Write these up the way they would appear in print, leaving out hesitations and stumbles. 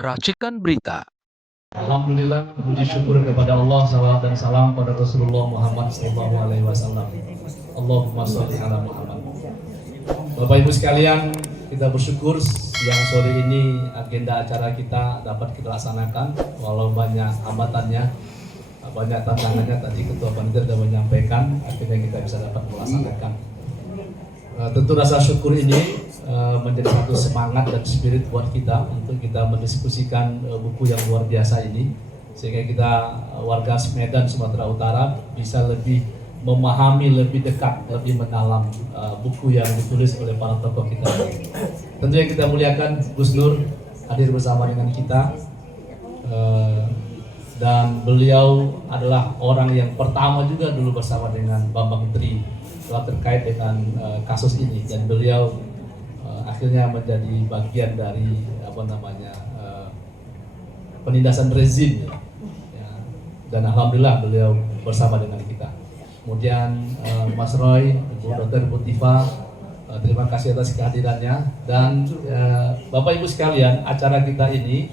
Racikan berita. Alhamdulillah, puji syukur kepada Allah, salawat dan salam pada Rasulullah Muhammad SAW. Allahumma sholli ala Muhammad. Bapak Ibu sekalian, kita bersyukur siang sore ini agenda acara kita dapat kita laksanakan, walau banyak hambatannya, banyak tantangannya. Tadi Ketua Panitia sudah menyampaikan, akhirnya kita bisa dapat melaksanakan. Tentu rasa syukur ini menjadi satu semangat dan spirit buat kita untuk kita mendiskusikan buku yang luar biasa ini, sehingga kita warga Medan Sumatera Utara bisa lebih memahami lebih dekat, lebih mendalam buku yang ditulis oleh para tokoh kita. Tentu yang kita muliakan Gus Nur hadir bersama dengan kita, dan beliau adalah orang yang pertama juga dulu bersama dengan Bambang Tri terkait dengan kasus ini, dan beliau akhirnya menjadi bagian dari penindasan rezim ya. Dan alhamdulillah beliau bersama dengan kita. Kemudian Mas Roy, Ibu Dr. Putifa, terima kasih atas kehadirannya. Dan Bapak Ibu sekalian, acara kita ini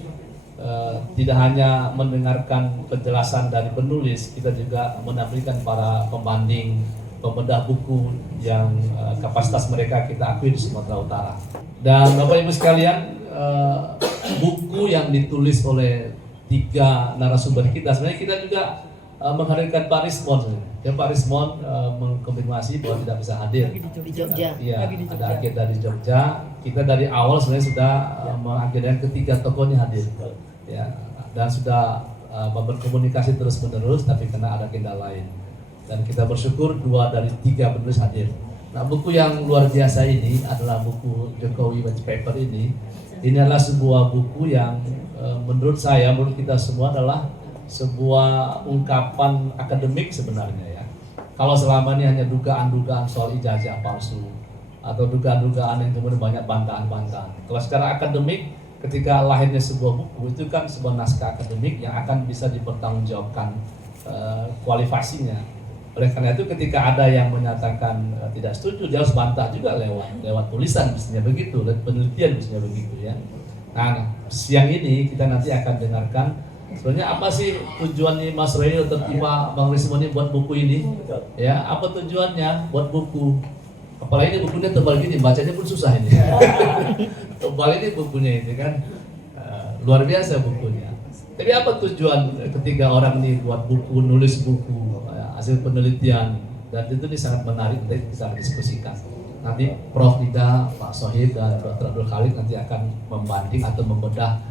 tidak hanya mendengarkan penjelasan dari penulis, kita juga menampilkan para pembanding, pembedah buku yang kapasitas mereka kita akui di Sumatera Utara. Dan Bapak Ibu sekalian, buku yang ditulis oleh 3 narasumber kita, sebenarnya kita juga menghadirkan Pak Rismon. Ya, Pak Rismon mengkonfirmasi bahwa tidak bisa hadir di Jogja. Iya, ada agenda di Jogja. Kita dari awal sebenarnya sudah mengagendakan ketiga tokohnya hadir, ya, dan sudah berkomunikasi terus menerus, tapi karena ada agenda lain. Dan kita bersyukur 2 dari 3 penulis hadir. Nah, buku yang luar biasa ini adalah buku Jokowi White Paper ini. Ini adalah sebuah buku yang menurut saya, menurut kita semua adalah sebuah ungkapan akademik sebenarnya ya. Kalau selama ini hanya dugaan-dugaan soal ijazah palsu atau dugaan-dugaan yang kemudian banyak bantahan-bantahan. Kalau secara akademik, ketika lahirnya sebuah buku itu kan sebuah naskah akademik yang akan bisa dipertanggungjawabkan kualifikasinya. Oleh karena itu ketika ada yang menyatakan tidak setuju, dia harus bantah juga lewat tulisan, mestinya begitu, penelitian mestinya begitu ya. Nah, siang ini kita nanti akan dengarkan sebenarnya apa sih tujuan Mas Roy atau Bang Rismon buat buku ini? Ya, apa tujuannya buat buku? Apalagi ini bukunya tebal gini, bacanya pun susah ini. Tebal ini bukunya ini kan luar biasa bukunya. Tapi apa tujuan ketika orang ini buat buku, nulis buku, hasil penelitian, dan itu sangat menarik, nanti kita akan diskusikan. Nanti Prof. Ida, Pak Sohib, dan Dr. Abdul Khalid nanti akan membanding atau membedah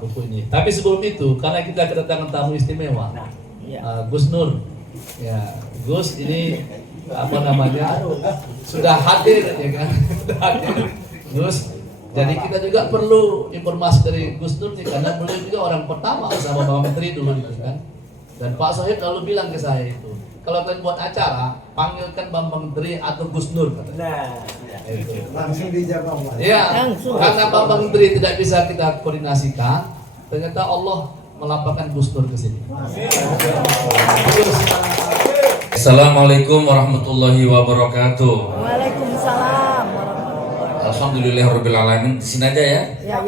buku ini. Tapi sebelum itu, karena kita kedatangan tamu istimewa, Gus Nur, ya Gus ini sudah hadir ya kan, sudah hadir Gus. Jadi kita juga perlu informasi dari Gus Nur nih, karena beliau juga orang pertama sama Bang Menteri dulu gitu kan. Dan Pak Sohib lalu bilang ke saya itu, kalau kalian buat acara, panggilkan Bambang Menteri atau Gus Nur. Nah, itu. Langsung dijawab. Iya, karena Bambang Menteri tidak bisa kita koordinasikan, ternyata Allah melapangkan Gus Nur ke sini. Assalamualaikum warahmatullahi wabarakatuh. Waalaikumsalam. Alhamdulillahirabbil alamin. Di sini aja ya. Ya.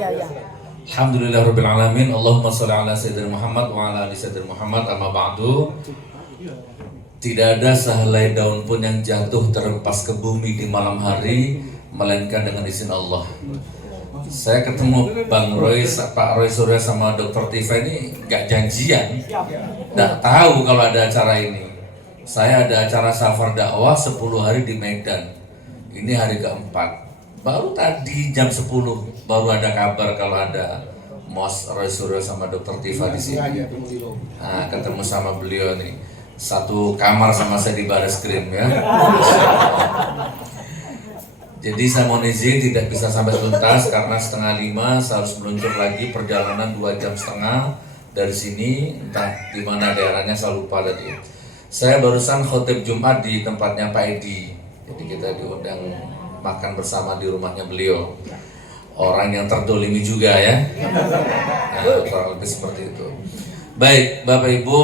Alhamdulillahirabbil alamin. Allahumma shalli ala sayyidina Muhammad wa ala ali sayyidina Muhammad. Amma ba'du. Tidak ada sehelai daun pun yang jatuh terlepas ke bumi di malam hari melainkan dengan izin Allah. Saya ketemu Bang Roy, Pak Roy Surya sama Dr. Tifa ini gak janjian. Gak tahu kalau ada acara ini. Saya ada acara safar dakwah 10 hari di Medan. Ini hari keempat. Baru tadi jam 10 baru ada kabar kalau ada Mas Roy Suryo sama Dr. Tifa di sini. Nah, ketemu sama beliau nih. Satu kamar sama saya di Bareskrim ya. Jadi saya mohon izin tidak bisa sampai tuntas karena 4:30 saya harus meluncur lagi perjalanan 2,5 jam dari sini, entah di mana daerahnya saya lupa tadi. Saya barusan khotib Jumat di tempatnya Pak Edi. Jadi kita diundang makan bersama di rumahnya beliau. Orang yang terdolimi juga ya. Nah, kurang lebih seperti itu. Baik, Bapak Ibu,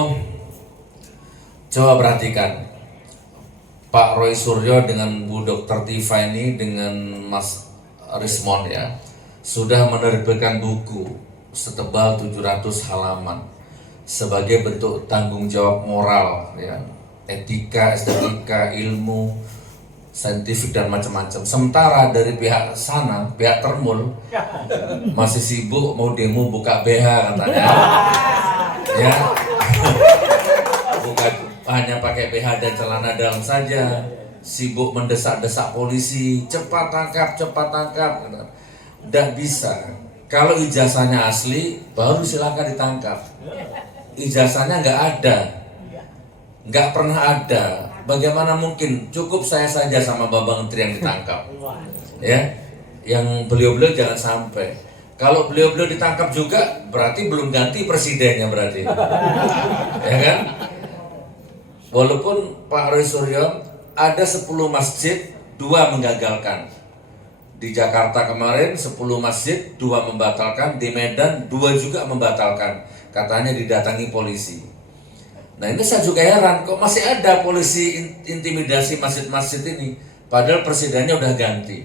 coba perhatikan Pak Roy Suryo dengan Bu Dr. Tifa ini dengan Mas Rismon ya sudah menerbitkan buku setebal 700 halaman sebagai bentuk tanggung jawab moral, ya, etika, estetika, ilmu, saintifik dan macam-macam. Sementara dari pihak sana, pihak Termul masih sibuk mau demo buka BH katanya, ya, bukan hanya pakai BH dan celana dalam saja, sibuk mendesak-desak polisi, cepat tangkap, tidak bisa. Kalau ijazahnya asli, baru silakan ditangkap. Ijazahnya nggak ada, nggak pernah ada. Bagaimana mungkin? Cukup saya saja sama Bapak Menteri yang ditangkap, ya. Yang beliau-beliau jangan sampai. Kalau beliau-beliau ditangkap juga, berarti belum ganti presidennya berarti, ya kan? Walaupun Pak Roy Suryo ada 10 masjid, 2 menggagalkan. Di Jakarta kemarin 10 masjid, 2 membatalkan. Di Medan 2 juga membatalkan. Katanya didatangi polisi. Nah ini saya juga heran, kok masih ada polisi intimidasi masjid-masjid ini, padahal presidennya udah ganti.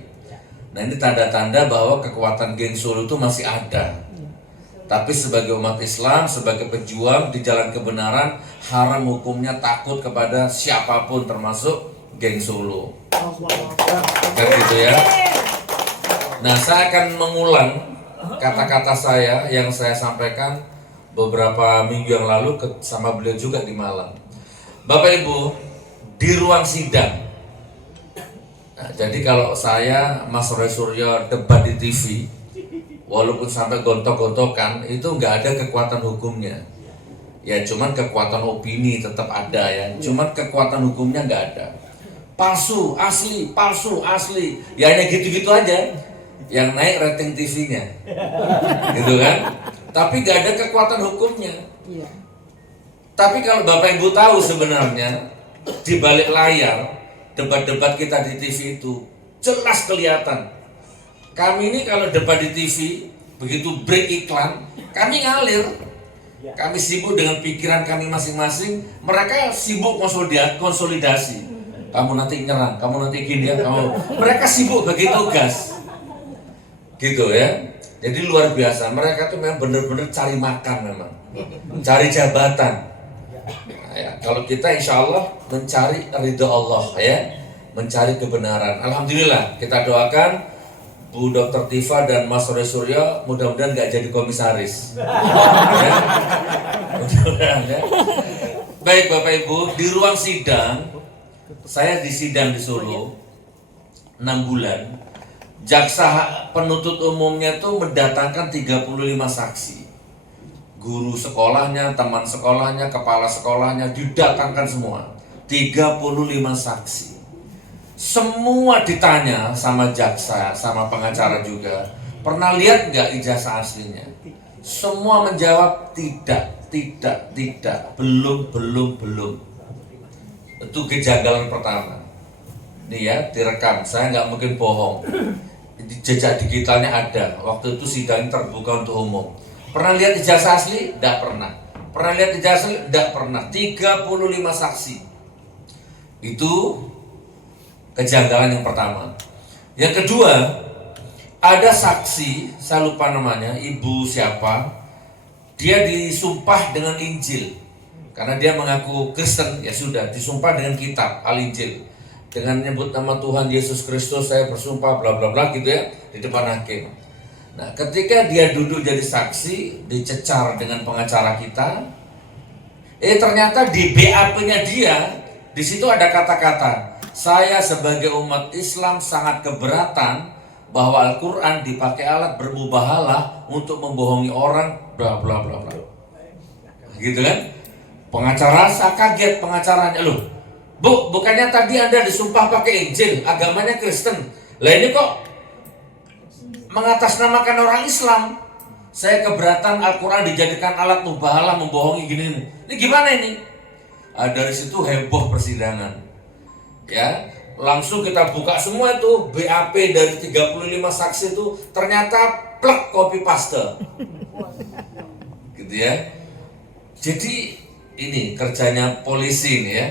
Nah ini tanda-tanda bahwa kekuatan geng Solo itu masih ada. Tapi sebagai umat Islam, sebagai pejuang di jalan kebenaran, haram hukumnya takut kepada siapapun termasuk geng Solo. Kan gitu ya. Nah saya akan mengulang kata-kata saya yang saya sampaikan beberapa minggu yang lalu sama beliau juga di Malang. Bapak Ibu, di ruang sidang. Nah, jadi kalau saya, Mas Roy Suryo debat di TV, walaupun sampai gontok-gontokan, itu nggak ada kekuatan hukumnya. Ya cuman kekuatan opini tetap ada ya. Cuman kekuatan hukumnya nggak ada. Palsu, asli, palsu, asli. Ya hanya gitu-gitu aja. Yang naik rating TV-nya. Gitu kan? Tapi gak ada kekuatan hukumnya. Iya. Tapi kalau Bapak Ibu tahu sebenarnya di balik layar debat-debat kita di TV itu jelas kelihatan. Kami ini kalau debat di TV begitu break iklan, kami ngalir. Kami sibuk dengan pikiran kami masing-masing. Mereka sibuk konsolidasi. Kamu nanti nyerang, kamu nanti gini ya, kamu. Mereka sibuk bagi tugas. Gitu ya. Jadi luar biasa, mereka tuh memang benar-benar cari makan memang, cari jabatan. Nah, ya, kalau kita insya Allah mencari ridho Allah ya, mencari kebenaran. Alhamdulillah kita doakan Bu Dr. Tifa dan Mas Roy Suryo mudah-mudahan nggak jadi komisaris. Ya. Mudah-mudahan ya. Baik Bapak Ibu, di ruang sidang, saya di sidang di Solo 6 bulan. Jaksa penuntut umumnya tuh mendatangkan 35 saksi. Guru sekolahnya, teman sekolahnya, kepala sekolahnya didatangkan semua. 35 saksi. Semua ditanya sama jaksa, sama pengacara juga. Pernah lihat nggak ijazah aslinya? Semua menjawab tidak, belum. Itu kejanggalan pertama. Nih ya, direkam. Saya nggak mungkin bohong. Jejak digitalnya ada. Waktu itu sidang terbuka untuk umum. Pernah lihat ijazah asli? Tidak pernah. Pernah lihat ijazah asli? Tidak pernah. 35 saksi. Itu kejanggalan yang pertama. Yang kedua, ada saksi, saya lupa namanya, ibu siapa. Dia disumpah dengan Injil. Karena dia mengaku Kristen, ya sudah, disumpah dengan kitab Al-Injil. Dengan menyebut nama Tuhan Yesus Kristus saya bersumpah bla bla bla gitu ya di depan hakim. Nah, ketika dia duduk jadi saksi, dicecar dengan pengacara kita, ternyata di BAP-nya dia di situ ada kata-kata, saya sebagai umat Islam sangat keberatan bahwa Al-Quran dipakai alat bermubahalah untuk membohongi orang bla bla bla bla. Gitu kan? Pengacara saya kaget pengacaranya, loh. Bu, bukannya tadi Anda disumpah pakai Injil, agamanya Kristen. Lah ini kok mengatasnamakan orang Islam. Saya keberatan Al-Quran dijadikan alat mubahalah membohongi gini. Ini gimana ini? Dari situ heboh persidangan. Ya, langsung kita buka semua itu BAP dari 35 saksi itu ternyata plek copy paste. Gitu ya. Jadi ini kerjanya polisi ini ya.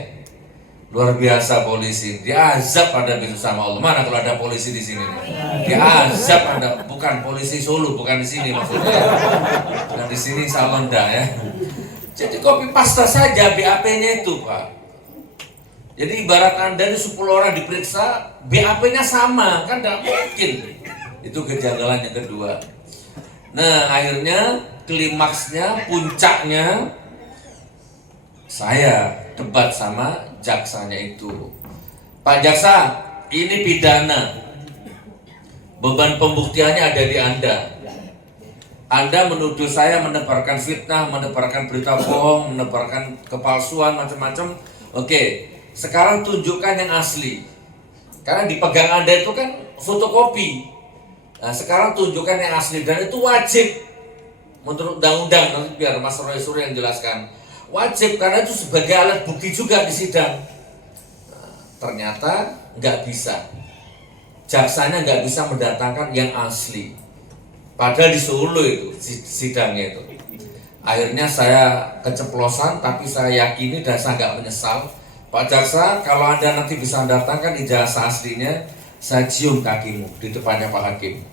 Luar biasa polisi, diazab pada besok sama Allah. Mana kalau ada polisi di sini? Diazab ada, bukan polisi Solo, bukan di sini maksudnya. Dan di sini insya Allah enggak ya. Jadi copy paste saja BAP-nya itu Pak. Jadi ibarat Anda ini 10 orang diperiksa, BAP-nya sama, kan enggak mungkin. Itu kejanggalan yang kedua. Nah akhirnya klimaksnya, puncaknya saya debat sama jaksanya itu. Pak jaksa, ini pidana. Beban pembuktiannya ada di Anda. Anda menuduh saya menebarkan fitnah, menebarkan berita bohong, menebarkan kepalsuan macam-macam. Oke, sekarang tunjukkan yang asli. Karena dipegang Anda itu kan fotokopi. Nah, sekarang tunjukkan yang asli dan itu wajib menurut undang-undang. Nanti biar Mas Roy Surya yang jelaskan. Wajib karena itu sebagai alat bukti juga di sidang. Nah, ternyata nggak bisa. Jaksanya nggak bisa mendatangkan yang asli. Padahal di Solo itu sidangnya itu. Akhirnya saya keceplosan, tapi saya yakini dan saya nggak menyesal. Pak Jaksa, kalau Anda nanti bisa mendatangkan ijazah aslinya, saya cium kakimu di depannya Pak Hakim.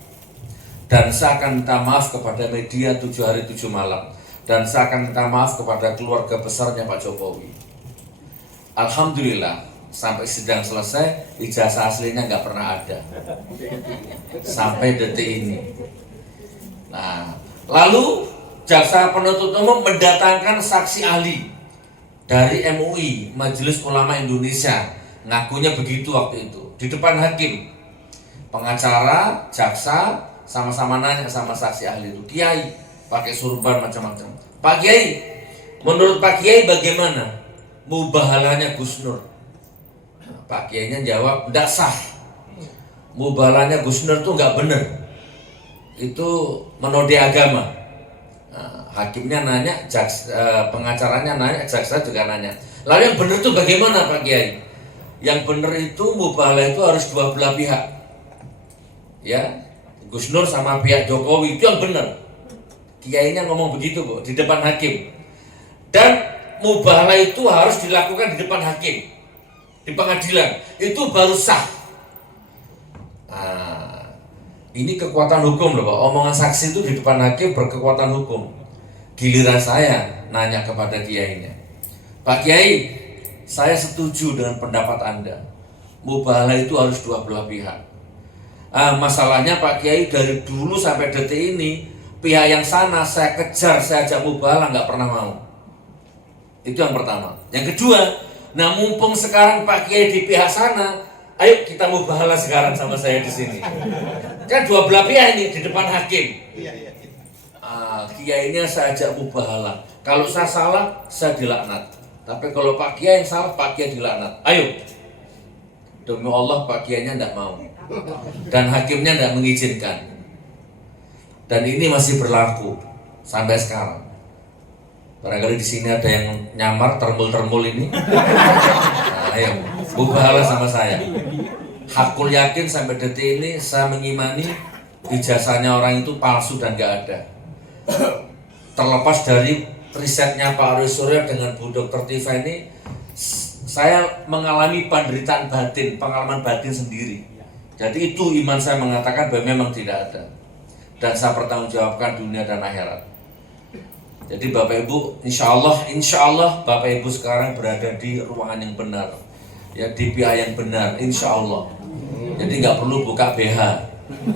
Dan saya akan minta maaf kepada media 7 hari 7 malam. Dan saya akan minta maaf kepada keluarga besarnya Pak Jokowi. Alhamdulillah, sampai sidang selesai, ijazah aslinya nggak pernah ada. Sampai detik ini. Nah, lalu jaksa penuntut umum mendatangkan saksi ahli dari MUI, Majelis Ulama Indonesia. Ngakunya begitu waktu itu, di depan hakim. Pengacara, jaksa, sama-sama nanya sama saksi ahli itu. Kiai, pakai surban macam-macam. Pak Kiai, menurut Pak Kiai bagaimana mubahalanya Gus Nur? Nah, Pak Kiainya jawab, tidak sah. Mubahalanya Gus Nur itu nggak benar. Itu menodai agama. Nah, hakimnya nanya, pengacaranya nanya, jaksa juga nanya. Lalu yang benar itu bagaimana Pak Kiai? Yang benar itu mubahalah itu harus dua belah pihak. Ya, Gus Nur sama pihak Jokowi itu yang benar. Kiainya ngomong begitu Bu, di depan hakim. Dan mubahalah itu harus dilakukan di depan hakim, di pengadilan. Itu baru sah. Nah, ini kekuatan hukum loh Pak. Omongan saksi itu di depan hakim berkekuatan hukum. Giliran saya nanya kepada kiainya, Pak Kiai, saya setuju dengan pendapat Anda. Mubahalah itu harus dua belah pihak. Masalahnya Pak Kiai, dari dulu sampai detik ini pihak yang sana saya kejar, saya ajak mubahalah nggak pernah mau. Itu yang pertama. Yang kedua, nah mumpung sekarang Pak Kiai di pihak sana, ayo kita mubahalah sekarang sama saya di sini. Kan dua belah pihak ini di depan hakim. Kiainya saya ajak mubahalah. Kalau saya salah, saya dilaknat. Tapi kalau Pak Kiai yang salah, Pak Kiai dilaknat. Ayo. Demi Allah Pak Kiainya tidak mau. Dan hakimnya tidak mengizinkan. Dan ini masih berlaku sampai sekarang. Barangkali di sini ada yang nyamar termul-termul ini. Nah, ayo, mubahalah sama saya. Hakul yakin sampai detik ini saya mengimani ijazahnya orang itu palsu dan gak ada. Terlepas dari risetnya Pak Roy Surya dengan Bu Dr. Tifa ini, saya mengalami penderitaan batin, pengalaman batin sendiri. Jadi itu iman saya mengatakan bahwa memang tidak ada. Dan saya pertanggungjawabkan dunia dan akhirat. Jadi Bapak Ibu, insya Allah Bapak Ibu sekarang berada di ruangan yang benar, ya di pihak yang benar, insya Allah. Jadi nggak perlu buka BH,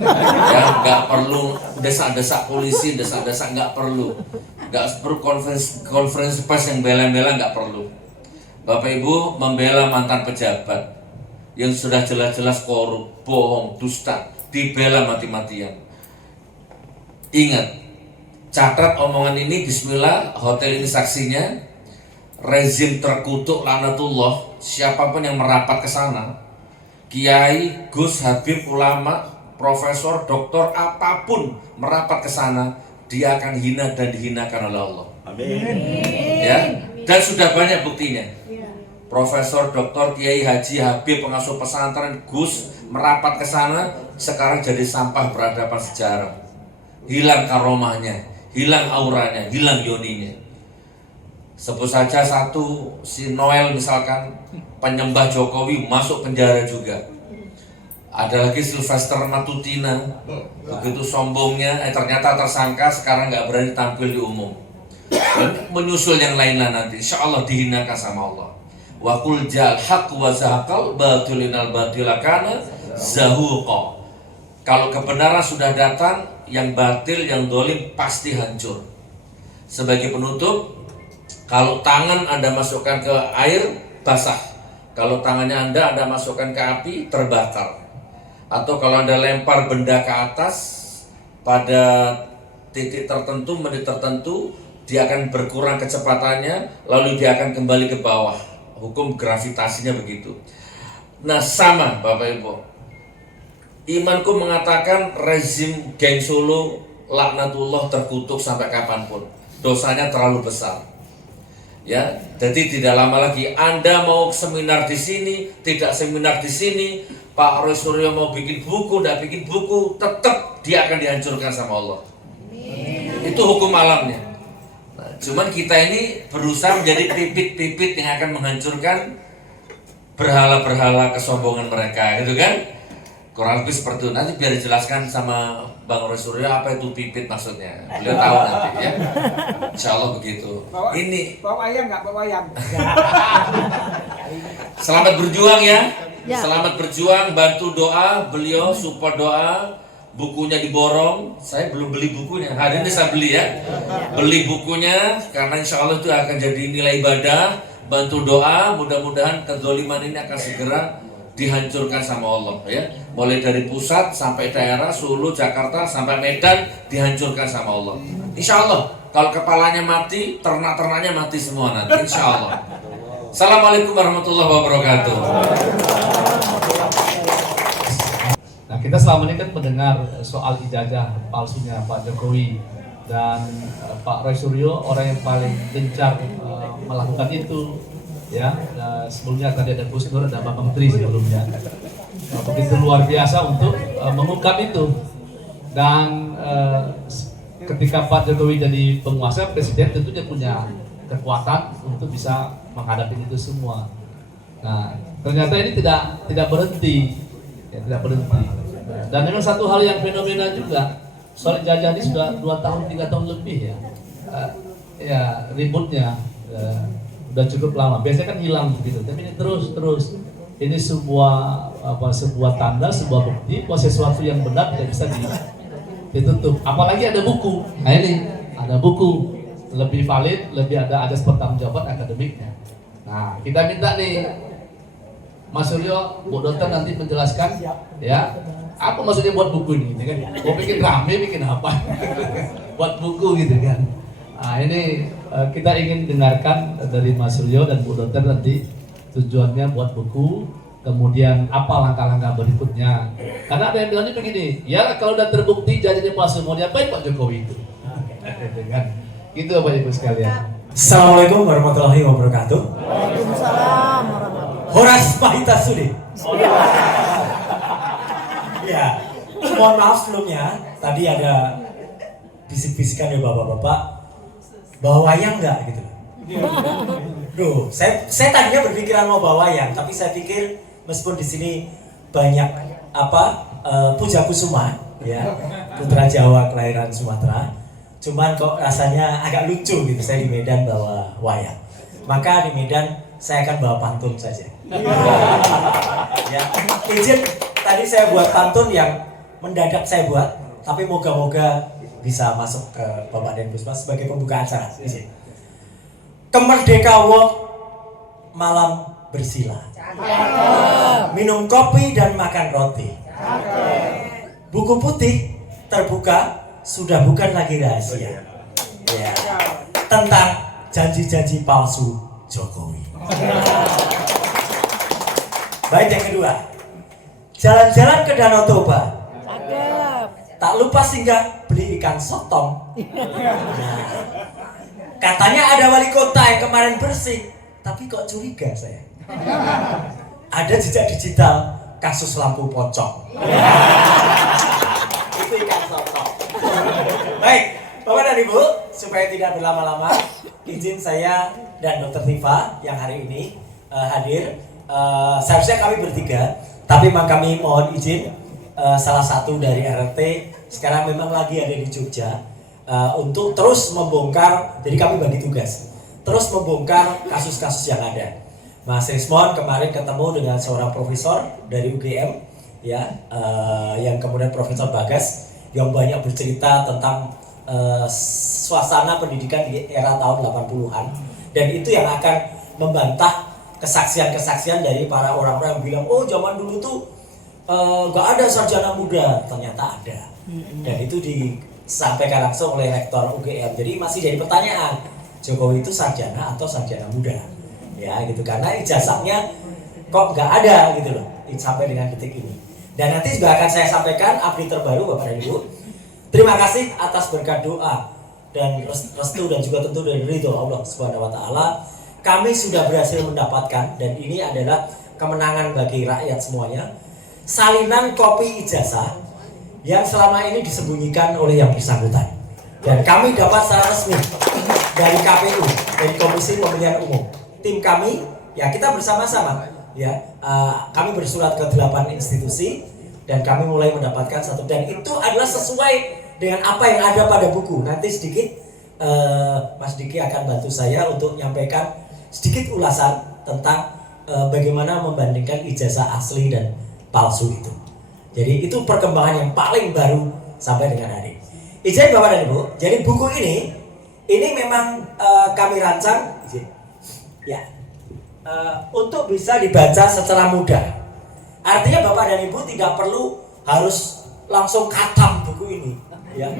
ya nggak perlu desak-desak polisi, desak-desak nggak perlu konferensi pers yang bela-bela nggak perlu. Bapak Ibu membela mantan pejabat yang sudah jelas-jelas korup, bohong, dusta, dibela mati-matian. Ingat, catat omongan ini, bismillah, hotel ini saksinya, rezim terkutuk laknatullah, siapapun yang merapat ke sana, kiai, gus, habib, ulama, profesor, doktor, apapun merapat ke sana, dia akan hina dan dihinakan oleh Allah. Amin. Ya, dan sudah banyak buktinya. Profesor, doktor, kiai, haji, habib, pengasuh pesantren, gus merapat ke sana, sekarang jadi sampah peradaban sejarah. Hilang karomahnya, hilang auranya, hilang yoninya. Sebut saja satu, si Noel misalkan, penyembah Jokowi masuk penjara juga. Ada lagi Sylvester Matutina, begitu sombongnya, ternyata tersangka, sekarang nggak berani tampil di umum. Dan menyusul yang lainnya nanti, insya Allah dihinakan sama Allah. Wa qul ja'al haqq wa zahaqal batilinal batilakana zahuqa. Kalau kebenaran sudah datang, yang batil, yang dolim pasti hancur. Sebagai penutup, kalau tangan Anda masukkan ke air, basah. Kalau tangannya Anda masukkan ke api, terbakar. Atau kalau Anda lempar benda ke atas, pada titik tertentu, menit tertentu, dia akan berkurang kecepatannya, lalu dia akan kembali ke bawah. Hukum gravitasinya begitu. Nah, sama Bapak Ibu. Imanku mengatakan rezim geng Solo laknatullah terkutuk sampai kapanpun. Dosanya terlalu besar. Ya, jadi tidak lama lagi Anda mau seminar di sini, tidak seminar di sini, Pak Roy Suryo mau bikin buku, tidak bikin buku, tetap dia akan dihancurkan sama Allah. Itu hukum alamnya. Nah, cuman kita ini berusaha menjadi pipit-pipit yang akan menghancurkan berhala-berhala kesombongan mereka, gitu kan? Kurang lebih seperti itu. Nanti biar dijelaskan sama Bang Roy Suryo apa itu pipit maksudnya. Beliau tahu nanti ya. Insya Allah begitu. Bawa ayam nggak? Bawa ayam. Selamat berjuang ya. Ya. Selamat berjuang, bantu doa, beliau support doa. Bukunya diborong, saya belum beli bukunya. Hari ini saya beli ya. Beli bukunya karena insya Allah itu akan jadi nilai ibadah. Bantu doa, mudah-mudahan kezaliman ini akan segera dihancurkan sama Allah ya. Mulai dari pusat sampai daerah, Solo, Jakarta sampai Medan dihancurkan sama Allah. Insya Allah kalau kepalanya mati, ternak-ternaknya mati semua nanti. Insya Allah. Assalamualaikum warahmatullahi wabarakatuh. Nah, kita selama ini kan mendengar soal ijazah palsunya Pak Jokowi dan Pak Roy Suryo orang yang paling gencar melakukan itu. Ya, sebelumnya tadi ada Gus Nur, ada Pak Menteri sebelumnya. Begitu luar biasa untuk mengungkap itu. Dan ketika Pak Jokowi jadi penguasa, presiden tentu dia punya kekuatan untuk bisa menghadapi itu semua. Nah, ternyata ini tidak berhenti, ya, tidak berhenti. Dan memang satu hal yang fenomena juga, soal jajah ini sudah 2 tahun, 3 tahun lebih ya. Ya ributnya. Udah cukup lama. Biasanya kan hilang begitu, tapi ini terus. Ini sebuah tanda, sebuah bukti bahwa sesuatu yang benar tidak bisa ditutup. Apalagi ada buku. Nah ini ada buku lebih valid, lebih ada pertanggungjawaban akademiknya. Nah kita minta nih Mas Suryo, Bu Dokter nanti menjelaskan ya apa maksudnya buat buku ini, kan? Mau bikin rame, bikin apa? Buat buku gitu kan. Nah ini kita ingin dengarkan dari Mas Suryo dan Bu Dokter nanti tujuannya buat buku, kemudian apa langkah-langkah berikutnya. Karena ada yang bilangnya begini, ya kalau udah terbukti jadinya palsu mau diapain Pak Jokowi itu. Dengan gitu Bapak Ibu sekalian. Assalamualaikum warahmatullahi wabarakatuh. Waalaikumsalam warahmatullahi. Horas Pahita Sudi. Ya, mohon maaf sebelumnya. Tadi ada bisik-bisikan ya bapak-bapak bawa wayang nggak gitu. Duh, saya tadinya berpikiran mau bawa wayang, tapi saya pikir meskipun di sini banyak Puja Kusuma, ya putra Jawa kelahiran Sumatera, cuman kok rasanya agak lucu gitu saya di Medan bawa wayang. Maka di Medan saya akan bawa pantun saja. Ya, izin tadi saya buat pantun yang mendadak saya buat, tapi moga-moga bisa masuk ke Bapak dan Puspa sebagai pembuka acara. Izin. Kemerdekawo malam bersila. Minum kopi dan makan roti. Buku putih terbuka sudah bukan lagi rahasia. Ya, tentang janji-janji palsu Jokowi. Baik, yang kedua, jalan-jalan ke Danau Toba. Tak lupa singgah beli ikan sotong. Nah, katanya ada wali kota yang kemarin bersih, tapi kok curiga saya. Ada jejak digital kasus lampu pocong. Itu ikan sotong. Baik, Bapak dan Ibu, supaya tidak berlama-lama, izin saya dan Dr. Tifa yang hari ini hadir. Seharusnya kami bertiga, tapi memang kami mohon izin salah satu dari RRT sekarang memang lagi ada di Jogja untuk terus membongkar. Jadi kami bagi tugas terus membongkar kasus-kasus yang ada. Mas Rismon kemarin ketemu dengan seorang profesor dari UGM ya, yang kemudian Profesor Bagas yang banyak bercerita tentang suasana pendidikan di era tahun 80-an, dan itu yang akan membantah kesaksian-kesaksian dari para orang-orang yang bilang oh zaman dulu tuh gak ada sarjana muda. Ternyata ada, dan itu disampaikan langsung oleh Rektor UGM. Jadi masih jadi pertanyaan, Jokowi itu sarjana atau sarjana muda ya gitu, karena ijazahnya kok nggak ada gitu loh sampai dengan detik ini. Dan nanti juga akan saya sampaikan update terbaru Bapak dan Ibu. Terima kasih atas berkat doa dan restu dan juga tentu dari ridho Allah Subhanahu wa taala. Kami sudah berhasil mendapatkan, dan ini adalah kemenangan bagi rakyat semuanya, salinan kopi ijazah yang selama ini disembunyikan oleh yang bersangkutan. Dan kami dapat secara resmi dari KPU, dari Komisi Pemilihan Umum. Tim kami, ya kita bersama-sama ya, kami bersurat ke 8 institusi dan kami mulai mendapatkan satu, dan itu adalah sesuai dengan apa yang ada pada buku. Nanti sedikit Mas Diki akan bantu saya untuk menyampaikan sedikit ulasan tentang bagaimana membandingkan ijazah asli dan palsu itu. Jadi itu perkembangan yang paling baru sampai dengan hari ini. Izin Bapak dan Ibu, jadi buku ini memang kami rancang ya untuk bisa dibaca secara mudah. Artinya Bapak dan Ibu tidak perlu harus langsung khatam buku ini ya.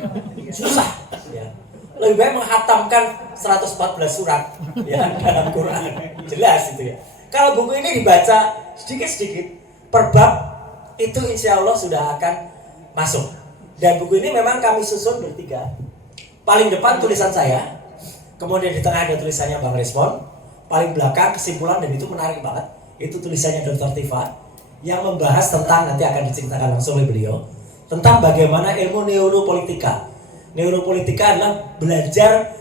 Susah ya. Lebih baik menghatamkan 114 surat ya dalam Quran. Jelas itu ya. Kalau buku ini dibaca sedikit-sedikit per bab, itu insya Allah sudah akan masuk. Dan buku ini memang kami susun bertiga. Paling depan tulisan saya, kemudian di tengah ada tulisannya Bang Rismon, paling belakang kesimpulan, dan itu menarik banget, itu tulisannya Dr. Tifa yang membahas tentang, nanti akan diceritakan langsung oleh beliau, tentang bagaimana ilmu neuropolitika. Neuropolitika adalah belajar,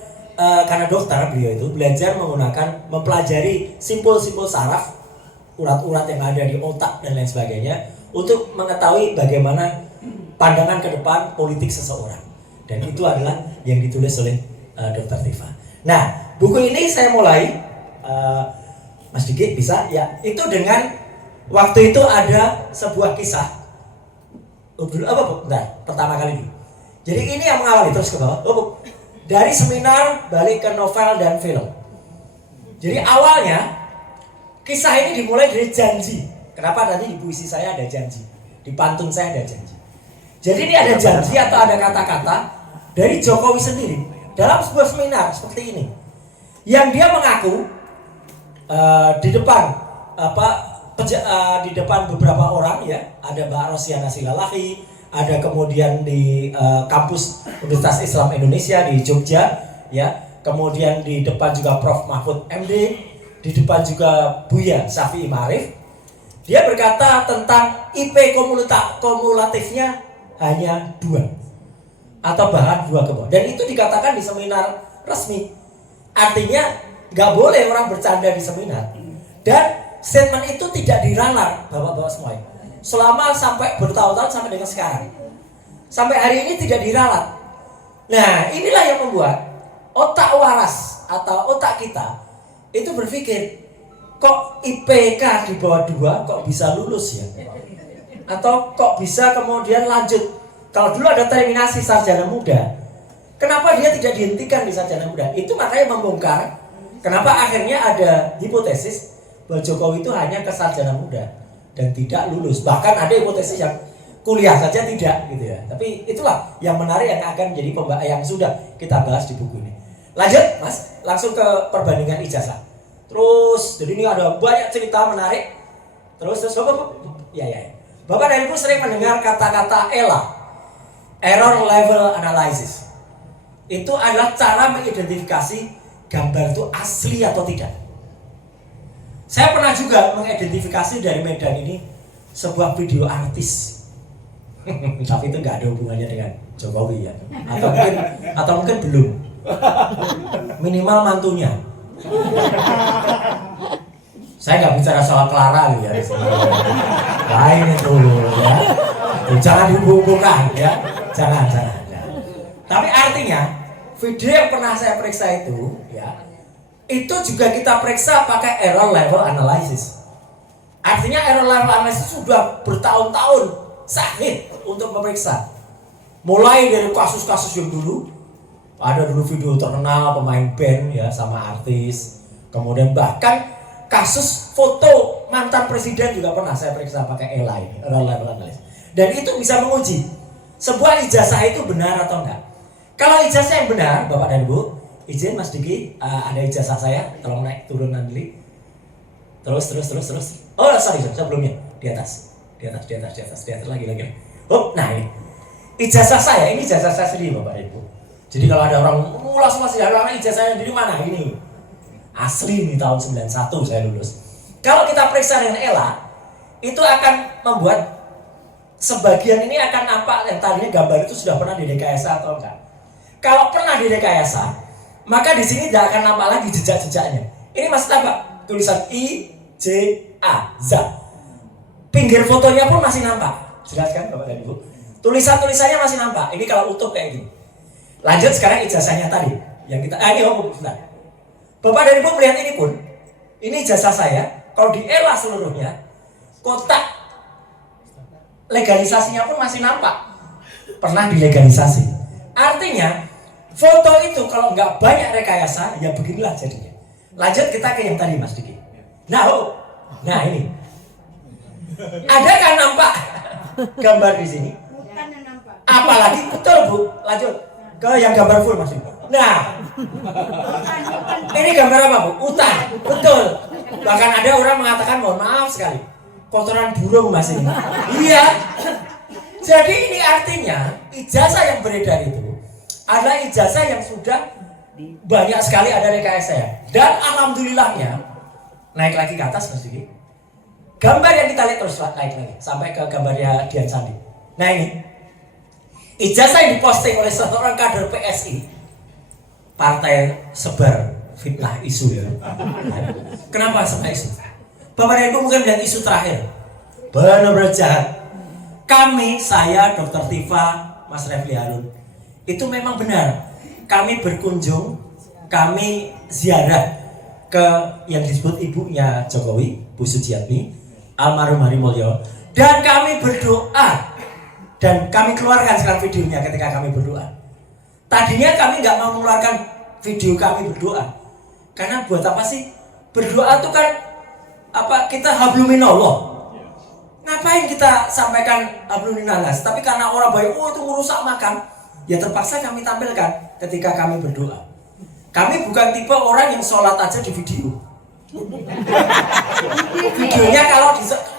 karena dokter beliau itu belajar menggunakan, mempelajari simpul-simpul saraf, urat-urat yang ada di otak dan lain sebagainya, untuk mengetahui bagaimana pandangan ke depan politik seseorang. Dan itu adalah yang ditulis oleh Dr. Tifa. Nah, buku ini saya mulai, Mas Diki bisa ya, itu dengan waktu itu ada sebuah kisah. Bentar, pertama kali ini. Jadi ini yang mengawali, terus ke bawah. Dari seminar balik ke novel dan film. Jadi awalnya kisah ini dimulai dari janji. Kenapa nanti di puisi saya ada janji, di pantun saya ada janji. Jadi ini ada janji atau ada kata-kata dari Jokowi sendiri dalam sebuah seminar seperti ini, yang dia mengaku di depan di depan beberapa orang ya, ada Mbak Rosiana Silalahi, ada kemudian di kampus Universitas Islam Indonesia di Jogja ya, kemudian di depan juga Prof Mahfud MD, di depan juga Buya Syafi'i Ma'arif. Dia berkata tentang IP kumulatifnya hanya 2 atau bahkan 2 ke bawah, dan itu dikatakan di seminar resmi. Artinya nggak boleh orang bercanda di seminar, dan statement itu tidak diralat bapak-bapak semua selama sampai bertahun-tahun sampai dengan sekarang, sampai hari ini tidak diralat. Nah inilah yang membuat otak waras atau otak kita itu berpikir, kok IPK di bawah 2 kok bisa lulus ya, atau kok bisa kemudian lanjut. Kalau dulu ada terminasi sarjana muda, kenapa dia tidak dihentikan di sarjana muda? Itu makanya membongkar kenapa akhirnya ada hipotesis bahwa Jokowi itu hanya ke sarjana muda dan tidak lulus. Bahkan ada hipotesis yang kuliah saja tidak gitu ya. Tapi itulah yang menarik yang akan menjadi pembahasan yang sudah kita bahas di buku ini. Lanjut Mas, langsung ke perbandingan ijazah. Terus, jadi ini ada banyak cerita menarik. Terus Bapak, ya. Bapak dan Ibu sering mendengar kata-kata ELA, Error Level Analysis. Itu adalah cara mengidentifikasi gambar itu asli atau tidak. Saya pernah juga mengidentifikasi dari Medan ini sebuah video artis. Tapi itu nggak ada hubungannya dengan Jokowi ya. Atau mungkin belum. Minimal mantunya. Saya nggak bicara soal Clara ya di sini. Lain itu ya. Jangan dihubungkan ya. Jangan. Tapi artinya video yang pernah saya periksa itu ya, itu juga kita periksa pakai error level analysis. Artinya error level analysis sudah bertahun-tahun sahih untuk memeriksa. Mulai dari kasus-kasus yang dulu, ada dulu video terkenal pemain band ya sama artis, kemudian bahkan kasus foto mantan presiden juga pernah saya periksa pakai error level analysis. Dan itu bisa menguji sebuah ijazah itu benar atau enggak. Kalau ijazah yang benar, Bapak dan Ibu, izin Mas Diki, ada ijazah saya, tolong naik turunan dulu. Terus. Oh sorry, sebelumnya di atas lagi. Oh, nah ini ijazah saya, ini ijazah saya sendiri Bapak dan Ibu. Jadi kalau ada orang ulas ijazahnya dari mana ini? Asli nih tahun 91 saya lulus. Kalau kita periksa dengan ELA, itu akan membuat sebagian ini akan nampak yang tadinya gambar itu sudah pernah direkayasa atau enggak. Kalau pernah direkayasa, maka di sini tidak akan nampak lagi jejak-jejaknya. Ini maksudnya apa? Tulisan I, J, A, Z. Pinggir fotonya pun masih nampak. Jelas kan Bapak dan Ibu? Tulisan-tulisannya masih nampak. Ini kalau utuh kayak gini. Lanjut sekarang ijazahnya tadi. Yang kita, ini bentar. Bapak dan Ibu melihat ini pun, ini ijazah saya. Kalau di ELA seluruhnya, kotak legalisasinya pun masih nampak. Pernah dilegalisasi. Artinya, foto itu kalau nggak banyak rekayasa, ya beginilah jadinya. Lanjut kita ke yang tadi Mas Diki. Nah ini. Ada kan nampak gambar di sini? Apalagi betul Bu. Lanjut ke yang gambar full Mas Diki. Nah, ini gambar apa Bu? Hutan, betul. Bahkan ada orang mengatakan mohon maaf sekali, kotoran burung Mas ini. Iya. Jadi ini artinya ijazah yang beredar itu adalah ijazah yang sudah banyak sekali ada rekayasa ya. Dan alhamdulillahnya naik lagi ke atas Mas Diki. Gambar yang kita lihat terus naik lagi sampai ke gambarnya Dian Sandi. Nah ini ijazah yang diposting oleh seorang kader PSI, partai sebar fitnah isu ya. Kenapa sebar isu? Bapak dan Ibu mungkin lihat isu terakhir, benar-benar jahat. Kami, saya, Dr. Tifa, Mas Refli Harun, itu memang benar. Kami berkunjung, kami ziarah ke yang disebut ibunya Jokowi, Bu Sujiatmi, almarhum Harimulyo, dan kami berdoa. Dan kami keluarkan sekarang videonya ketika kami berdoa. Tadinya kami nggak mau mengeluarkan video kami berdoa, karena buat apa sih? Berdoa itu kan apa? Kita habluminallah. Ngapain kita sampaikan habluminanas? Tapi karena orang banyak, itu merusak makam, ya terpaksa kami tampilkan ketika kami berdoa. Kami bukan tipe orang yang sholat aja di video.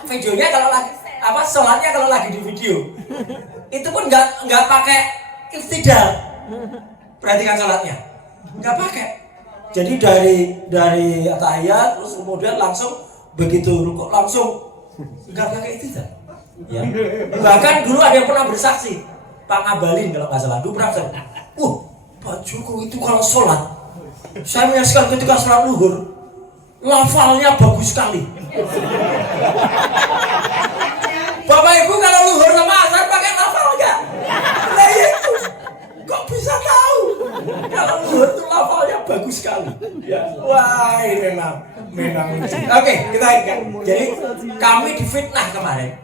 Videonya kalau lagi apa sholatnya kalau lagi di video, itu pun nggak pakai iftidal. Perhatikan sholatnya, nggak pakai. Jadi dari tahiyat terus kemudian langsung begitu rukuk langsung. Nggak pakai iftidal. Ya. Bahkan dulu ada yang pernah bersaksi, Pak Ngabalin kalau nggak salah, dulu pernah bersaksi. Pak Jokowi itu kalau sholat, saya menyaksikan ketika sholat luhur, lafalnya bagus sekali. Bapak Ibu kalau luhur sama asar pakai lafal nggak? Nah itu, kok bisa tahu? Kalau luhur itu lafalnya bagus sekali. Ya. Wah ini memang. Oke, kita ingat. Jadi kami difitnah kemarin.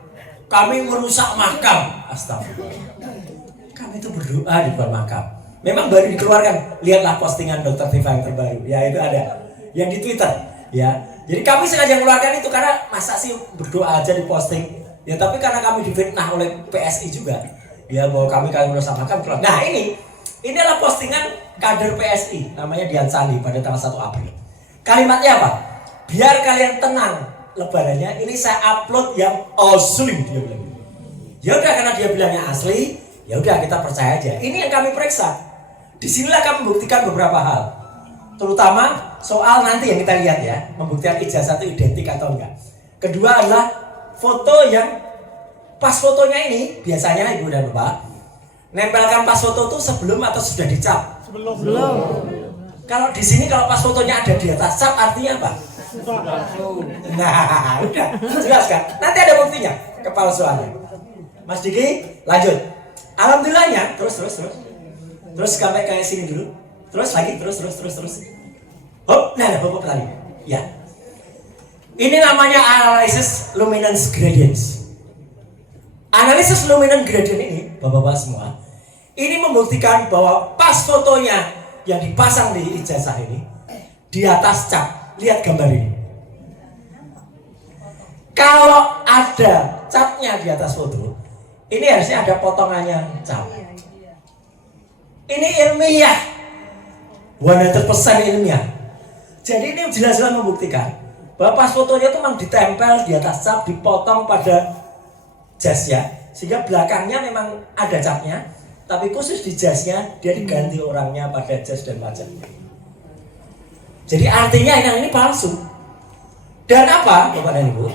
Kami merusak makam. Astagfirullah. Kami itu berdoa di depan makam. Memang baru dikeluarkan. Lihatlah postingan Dr. Tifa yang terbaru. Ya itu ada. Yang di Twitter. Ya. Jadi kami sengaja mengeluarkan itu karena masa sih berdoa aja diposting. Ya tapi karena kami difitnah oleh PSI juga. Ya bahwa kami merusak makam. Nah ini adalah postingan kader PSI. Namanya Dian Sandi pada tanggal 1 April. Kalimatnya apa? Biar kalian tenang lebarannya, ini saya upload yang asli, dia bilang. Ya udah karena dia bilangnya asli, ya udah kita percaya aja. Ini yang kami periksa. Disinilah kami membuktikan beberapa hal, terutama soal nanti yang kita lihat ya, membuktikan ijazah itu identik atau enggak. Kedua adalah foto yang pas fotonya ini biasanya Ibu dan Bapak nempelkan pas foto itu sebelum atau sudah dicap. Belum. Kalau di sini kalau pas fotonya ada di atas cap artinya apa? Nah, udah jelas kan? Nanti ada buktinya kepalsuannya. Mas Diki, lanjut. Alhamdulillahnya, terus sampai kayak sini dulu. Terus lagi, terus. Hop, nah, Bapak tadi. Ya. Ini namanya analisis luminance gradients. Analisis luminance gradient ini, Bapak-bapak semua, ini membuktikan bahwa pas fotonya yang dipasang di ijazah ini di atas cap, lihat gambar ini. Kalau ada capnya di atas foto, ini harusnya ada potongannya cap. Ini ilmiah, 100% ilmiah. Jadi ini jelas-jelas membuktikan bahwa pas fotonya itu memang ditempel di atas cap, dipotong pada jasnya, sehingga belakangnya memang ada capnya, tapi khusus di jasnya dia diganti orangnya pada jas dan wajah. Jadi artinya yang ini palsu. Dan apa, Bapak dan Ibu?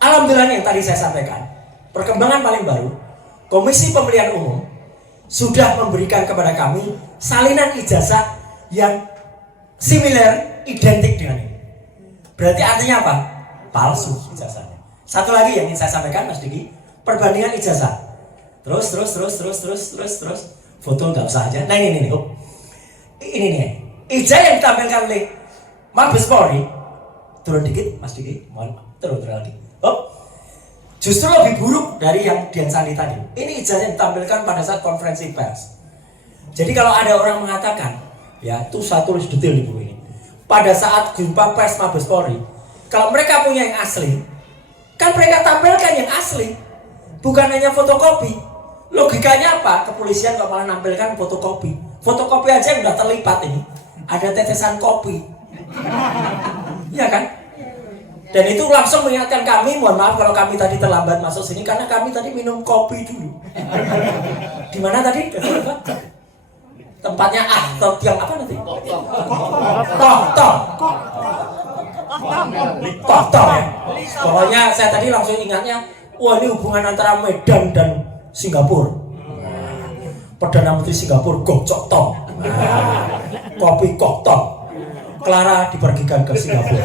Alhamdulillah yang tadi saya sampaikan, perkembangan paling baru, Komisi Pemilihan Umum sudah memberikan kepada kami salinan ijazah yang similar, identik dengan ini. Berarti artinya apa? Palsu ijazahnya. Satu lagi yang ingin saya sampaikan, Mas Diki, perbandingan ijazah. Terus. Foto nggak usah aja. Nah ini nih, ini nih. Ijazah yang ditampilkan oleh Mabes Polri, turun dikit, Mas Diki, mohon turun lagi. Justru lebih buruk dari yang Dian Sandi tadi. Ini ijazah yang ditampilkan pada saat konferensi pers. Jadi kalau ada orang mengatakan, ya itu saya tulis detail di buku ini. Pada saat jumpa pers Mabes Polri, kalau mereka punya yang asli, kan mereka tampilkan yang asli, bukan hanya fotokopi. Logikanya apa? Kepolisian kok malah nampilkan fotokopi. Fotokopi aja yang udah terlipat ini, ada tetesan kopi. Iya kan? Dan itu langsung mengingatkan kami, mohon maaf kalau kami tadi terlambat masuk sini karena kami tadi minum kopi dulu. Di mana tadi? Tempatnya yang apa nanti? Toh ya. Pokoknya saya tadi langsung ingatnya, wah ini hubungan antara Medan dan Singapura. Perdana Menteri Singapura Gok Tong. Kopi Kok Tong. Clara dipergikan ke Singapura.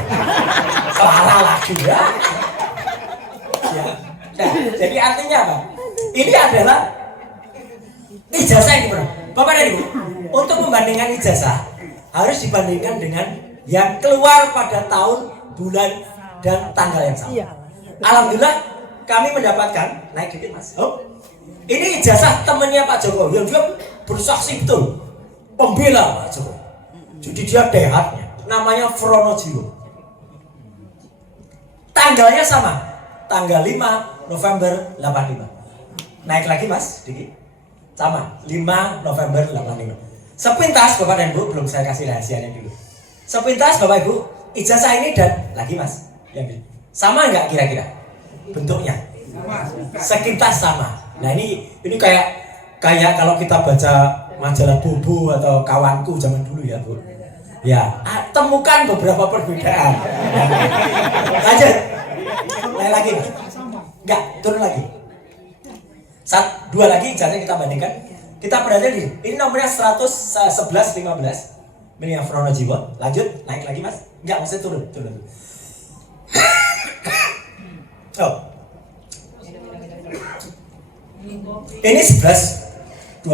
Clara lagi ya. Nah, jadi artinya apa? Ini adalah ijazah yang benar. Bapak dan Ibu, untuk membandingkan ijazah harus dibandingkan dengan yang keluar pada tahun, bulan, dan tanggal yang sama. Alhamdulillah kami mendapatkan, naik dikit Mas. Ini ijazah temannya Pak Jokowi yang dia bersaksi betul pembela Pak Jokowi. Jadi dia dehatnya, namanya Fronojiwo. Tanggalnya sama, tanggal 5 November 85. Naik lagi Mas, dikit. Sama, 5 November 85. Sepintas Bapak dan Ibu, belum saya kasih rahasianya dulu. Sepintas Bapak Ibu, ijazah ini dan lagi Mas, yang sama nggak kira-kira bentuknya? Sekilas sama. Nah ini kayak kalau kita baca majalah Bobo atau Kawanku zaman dulu ya Bu. Ya, temukan beberapa perbedaan. Lanjut. Naik lagi Mas. Enggak, turun lagi. Dua lagi ijazah kita bandingkan. Kita berada di ini nomornya 111-15 miliknya Fronojiwo. Lanjut, naik lagi Mas. Enggak, maksudnya turun. Ini 11-20.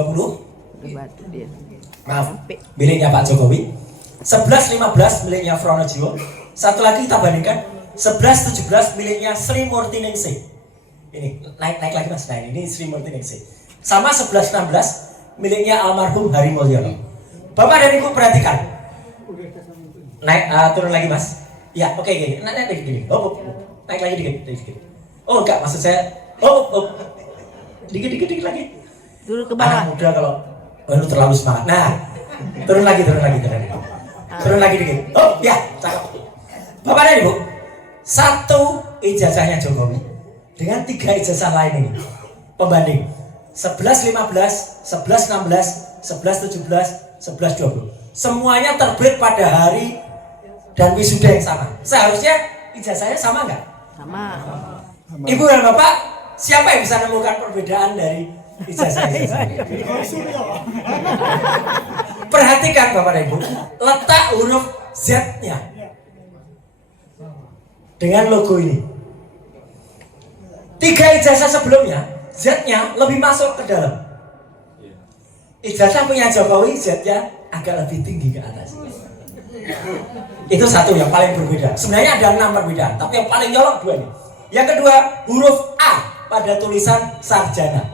Maaf, miliknya Pak Jokowi. 11-15 miliknya Fronojiwo. Satu lagi kita bandingkan 11-17 miliknya Sri Murtiningsih. Ini naik lagi Mas. Nah ini Sri Murtiningsih. Sama 11-16 miliknya almarhum Hari Mulyono. Bapak dan Ibu perhatikan. Naik turun lagi Mas. Ya oke gini. Naik lagi gini. Naik lagi dikit. Oh enggak, maksud saya. Dikit lagi. Turun ke bawah. Anak muda kalau lu terlalu semangat. Nah, turun lagi. Turun lagi dikit. Oh ya, cakep. Bapak dan Ibu, satu ijazahnya Jokowi dengan 3 ijazah lain ini pembanding 11-15, 11-16, 11-17, 11-20 semuanya terbit pada hari dan wisuda yang sama. Seharusnya ijazahnya sama nggak? Sama. Ibu dan Bapak, siapa yang bisa menemukan perbedaan dari ijazah? Perhatikan Bapak dan Ibu, letak huruf Z-nya dengan logo ini. 3 ijazah sebelumnya, Z-nya lebih masuk ke dalam. Ijazah punya Jokowi, Z-nya agak lebih tinggi ke atas. Itu satu yang paling berbeda. Sebenarnya ada 6 perbedaan, tapi yang paling nyolok 2 ini. Yang kedua, huruf A pada tulisan sarjana.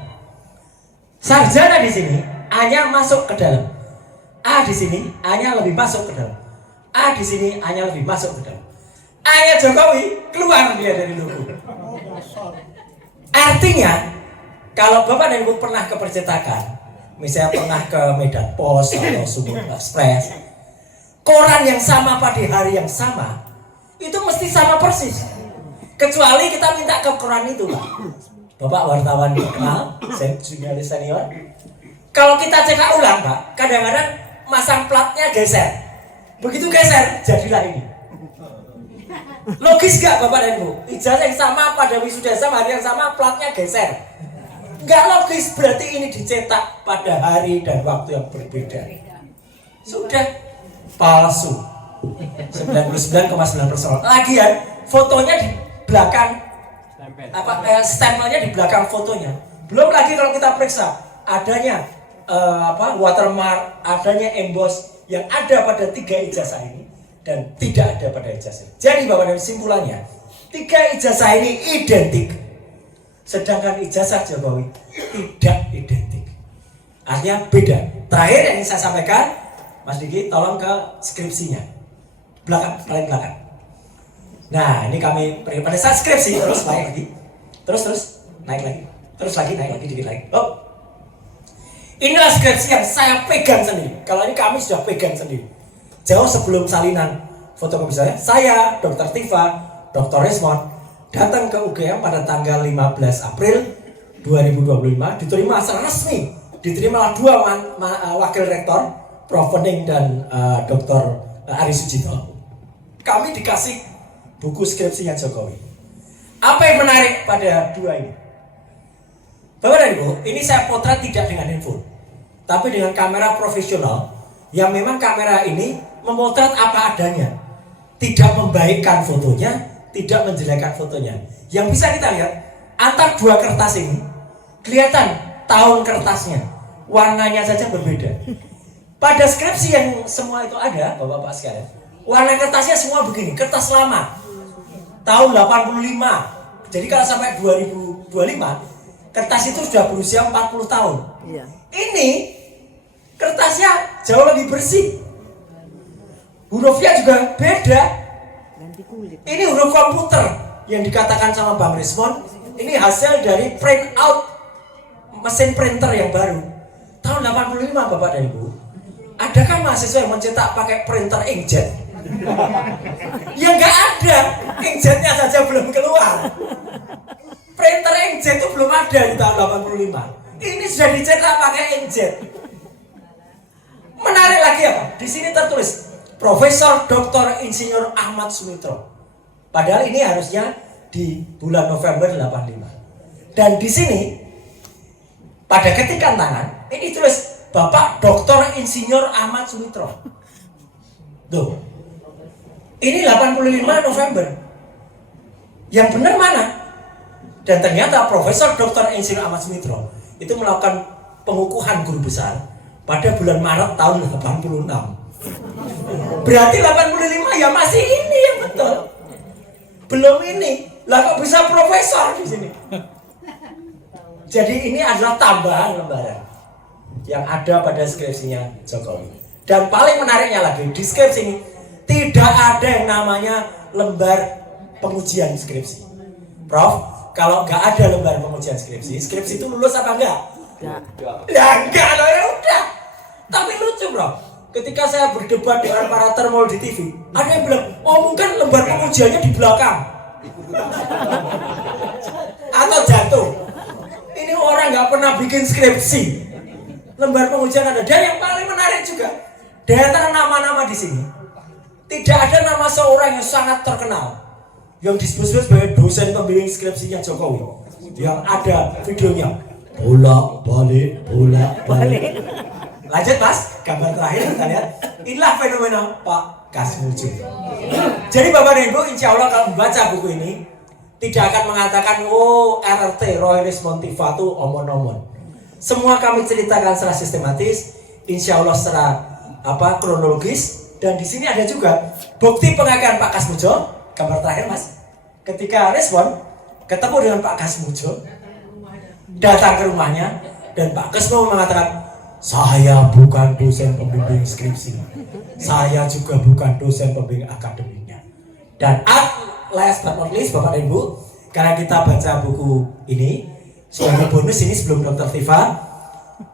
Sarjana di sini A-nya masuk ke dalam. A di sini A-nya lebih masuk ke dalam. A di sini A-nya lebih masuk ke dalam. A-nya Jokowi keluar dia dari logo. Artinya, kalau Bapak dan Ibu pernah ke percetakan, misalnya pernah ke Medan Post atau Sumur Express, koran yang sama pada hari yang sama, itu mesti sama persis. Kecuali kita minta ke koran itu, Pak. Bapak wartawan kenal, jurnalis senior. Kalau kita cetak ulang, Pak, kadang-kadang masang platnya geser. Begitu geser, jadilah ini. Logis gak Bapak dan Ibu? Ijazah yang sama pada wisuda sama hari yang sama, platnya geser. Gak logis, berarti ini dicetak pada hari dan waktu yang berbeda. Sudah palsu. 99,9%. Lagian fotonya di belakang, stempelnya di belakang fotonya. Belum lagi kalau kita periksa adanya watermark, adanya emboss yang ada pada 3 ijazah ini dan tidak ada pada ijazah. Jadi Bapak dan simpulannya, 3 ijazah ini identik, sedangkan ijazah Jokowi tidak identik. Artinya beda. Terakhir yang ingin saya sampaikan, Mas Diki, tolong ke skripsinya, paling belakang. Nah, ini kami pada saat skripsi terus naik lagi, terus naik lagi, terus lagi naik lagi dikit lagi. Oh, inilah skripsi yang saya pegang sendiri. Kalau ini kami sudah pegang sendiri. Jauh sebelum salinan fotokopi saya, Dr. Tifa, Dr. Resmond datang ke UGM pada tanggal 15 April 2025, diterima secara resmi. Diterimalah 2 wakil rektor, Prof. Wening dan Dr. Ari Sujito. Kami dikasih buku skripsinya Jokowi. Apa yang menarik pada 2 ini? Bapak dan Ibu, ini saya potret tidak dengan handphone, tapi dengan kamera profesional yang memang kamera ini memotret apa adanya, tidak membaikkan fotonya, tidak menjelekkan fotonya. Yang bisa kita lihat antar 2 kertas ini kelihatan tahun kertasnya, warnanya saja berbeda. Pada skripsi yang semua itu ada, Bapak-bapak sekalian, warna kertasnya semua begini, kertas lama, tahun 85. Jadi kalau sampai 2025, kertas itu sudah berusia 40 tahun. Iya. Ini kertasnya jauh lebih bersih. Hurufnya juga beda. Ganti kulit. Ini huruf komputer yang dikatakan sama Bang Resmond. Ini hasil dari print out mesin printer yang baru. Tahun 85 Bapak dan Ibu. Adakah mahasiswa yang mencetak pakai printer inkjet? Ya nggak ada. Inkjetnya saja belum keluar. Printer inkjet itu belum ada di tahun 85. Ini sudah dicetak pakai inkjet. Menarik lagi apa? Di sini tertulis Profesor Dr. Insinyur Ahmad Sumitro. Padahal ini harusnya di bulan November 85. Dan di sini pada ketikan tangan ini tulis Bapak Dr. Insinyur Ahmad Sumitro. Tuh. Ini 85 November. Yang benar mana? Dan ternyata Profesor Dr. Insinyur Ahmad Sumitro itu melakukan pengukuhan guru besar pada bulan Maret tahun 86. Berarti 85 ya masih ini yang betul. Belum ini. Lah kok bisa profesor di sini? Jadi ini adalah tambahan lembaran yang ada pada skripsinya Jokowi. Dan paling menariknya lagi, di skripsi ini tidak ada yang namanya lembar pengujian skripsi. Prof, kalau nggak ada lembar pengujian skripsi itu lulus apa enggak? Ya enggak, ya udah. Tapi lucu bro, ketika saya berdebat dengan para termol di TV, ada yang bilang, oh mungkin lembar pengujiannya di belakang atau jatuh. Ini orang nggak pernah bikin skripsi, lembar pengujian ada. Dan yang paling menarik juga, di antara nama-nama di sini tidak ada nama seorang yang sangat terkenal yang disebut sebagai dosen pembimbing skripsinya Jokowi, yang ada videonya bolak-balik. Lanjut Mas, gambar terakhir kita lihat. Inilah fenomena Pak Kasmujo. Jadi Bapak dan Ibu, insya Allah kalau membaca buku ini tidak akan mengatakan oh RRT Royalist Montiva itu omon-omon. Semua kami ceritakan secara sistematis, insya Allah secara kronologis, dan di sini ada juga bukti pengakuan Pak Kasmujo. Gambar terakhir Mas, ketika respon ketemu dengan Pak Kasmujo, datang ke rumahnya, dan Pak Kasmujo mengatakan, saya bukan dosen pembimbing skripsi, saya juga bukan dosen pembimbing akademiknya. Dan last but not least, Bapak dan Ibu, karena kita baca buku ini sebagai bonus ini sebelum Dr. Tiva,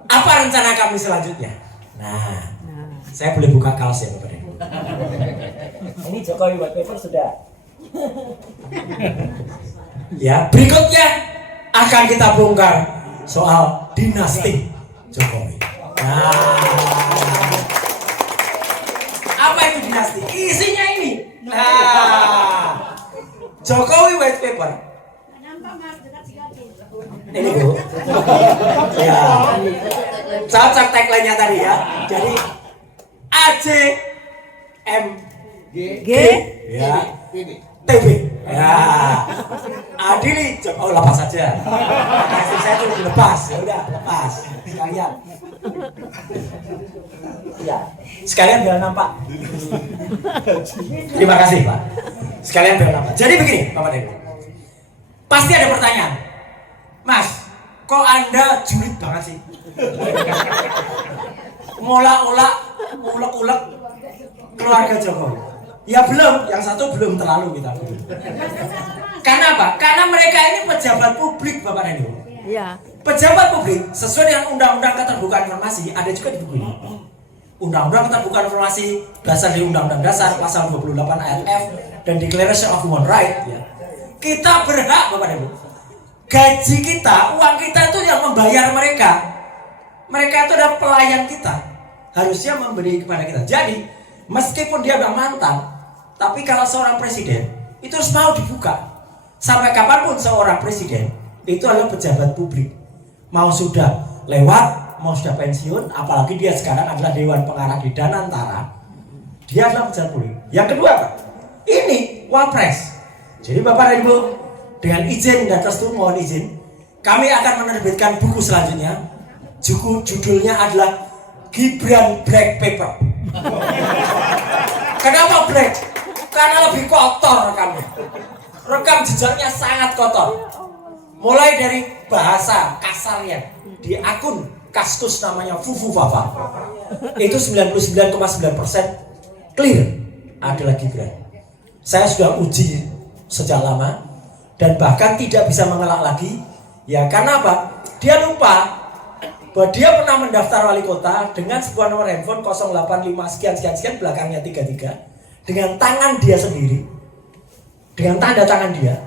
apa rencana kami selanjutnya? Nah, saya boleh buka kaos ya Bapak dan Ibu. Ini Jokowi white paper sudah. Ya, berikutnya akan kita bongkar soal dinasti Jokowi. Nah, apa itu dinasti? Isinya ini. Nah, Jokowi white paper. Ini Bu. Ya. Cocok tagline-nya tadi ya. Jadi AJMG ya. TB. Ya. Adili Jokowi lepas saja. Kasih saya tuh lepas. Ya udah, lepas. Sekalian. Ya. Sekalian biar nampak. Terima kasih, Pak. Sekalian biar nampak. Jadi begini, Bapak Ibu. Pasti ada pertanyaan. Mas, kok Anda julid banget sih? Ngolak-olak, ulek-ulek keluarga Jokowi. Ya belum, yang satu belum terlalu kita. Karena apa? Karena mereka ini pejabat publik, Bapak dan Ibu. Iya. Pejabat publik sesuai dengan Undang-Undang Keterbukaan Informasi, ada juga di buku ini. Undang-Undang Keterbukaan Informasi dasar di Undang-Undang Dasar pasal 28 ayat F dan Declaration of Human Rights. Ya. Kita berhak, Bapak dan Ibu. Gaji kita, uang kita itu yang membayar mereka. Mereka itu adalah pelayan kita. Harusnya memberi kepada kita. Jadi, meskipun dia udah mantan, tapi kalau seorang presiden itu harus mau dibuka. Sampai kapanpun seorang presiden itu adalah pejabat publik. Mau sudah lewat, mau sudah pensiun, apalagi dia sekarang adalah Dewan Pengarah di Danantara, dia adalah pejabat publik. Yang kedua Pak, ini Wapres. Jadi Bapak dan Ibu, dengan izin dan restu, mohon izin, kami akan menerbitkan buku selanjutnya. Judulnya adalah Gibran Black Paper. Kenapa black? Karena lebih kotor rekamnya. Rekam jejaknya sangat kotor. Mulai dari bahasa kasarnya di akun Kaskus namanya Fufu Fafa. Itu 99,9% clear adalah Gibran. Saya sudah uji sejak lama dan bahkan tidak bisa mengelak lagi. Ya karena apa? Dia lupa bahwa dia pernah mendaftar wali kota dengan sebuah nomor handphone 085 sekian belakangnya 33 dengan tangan dia sendiri, dengan tanda tangan dia,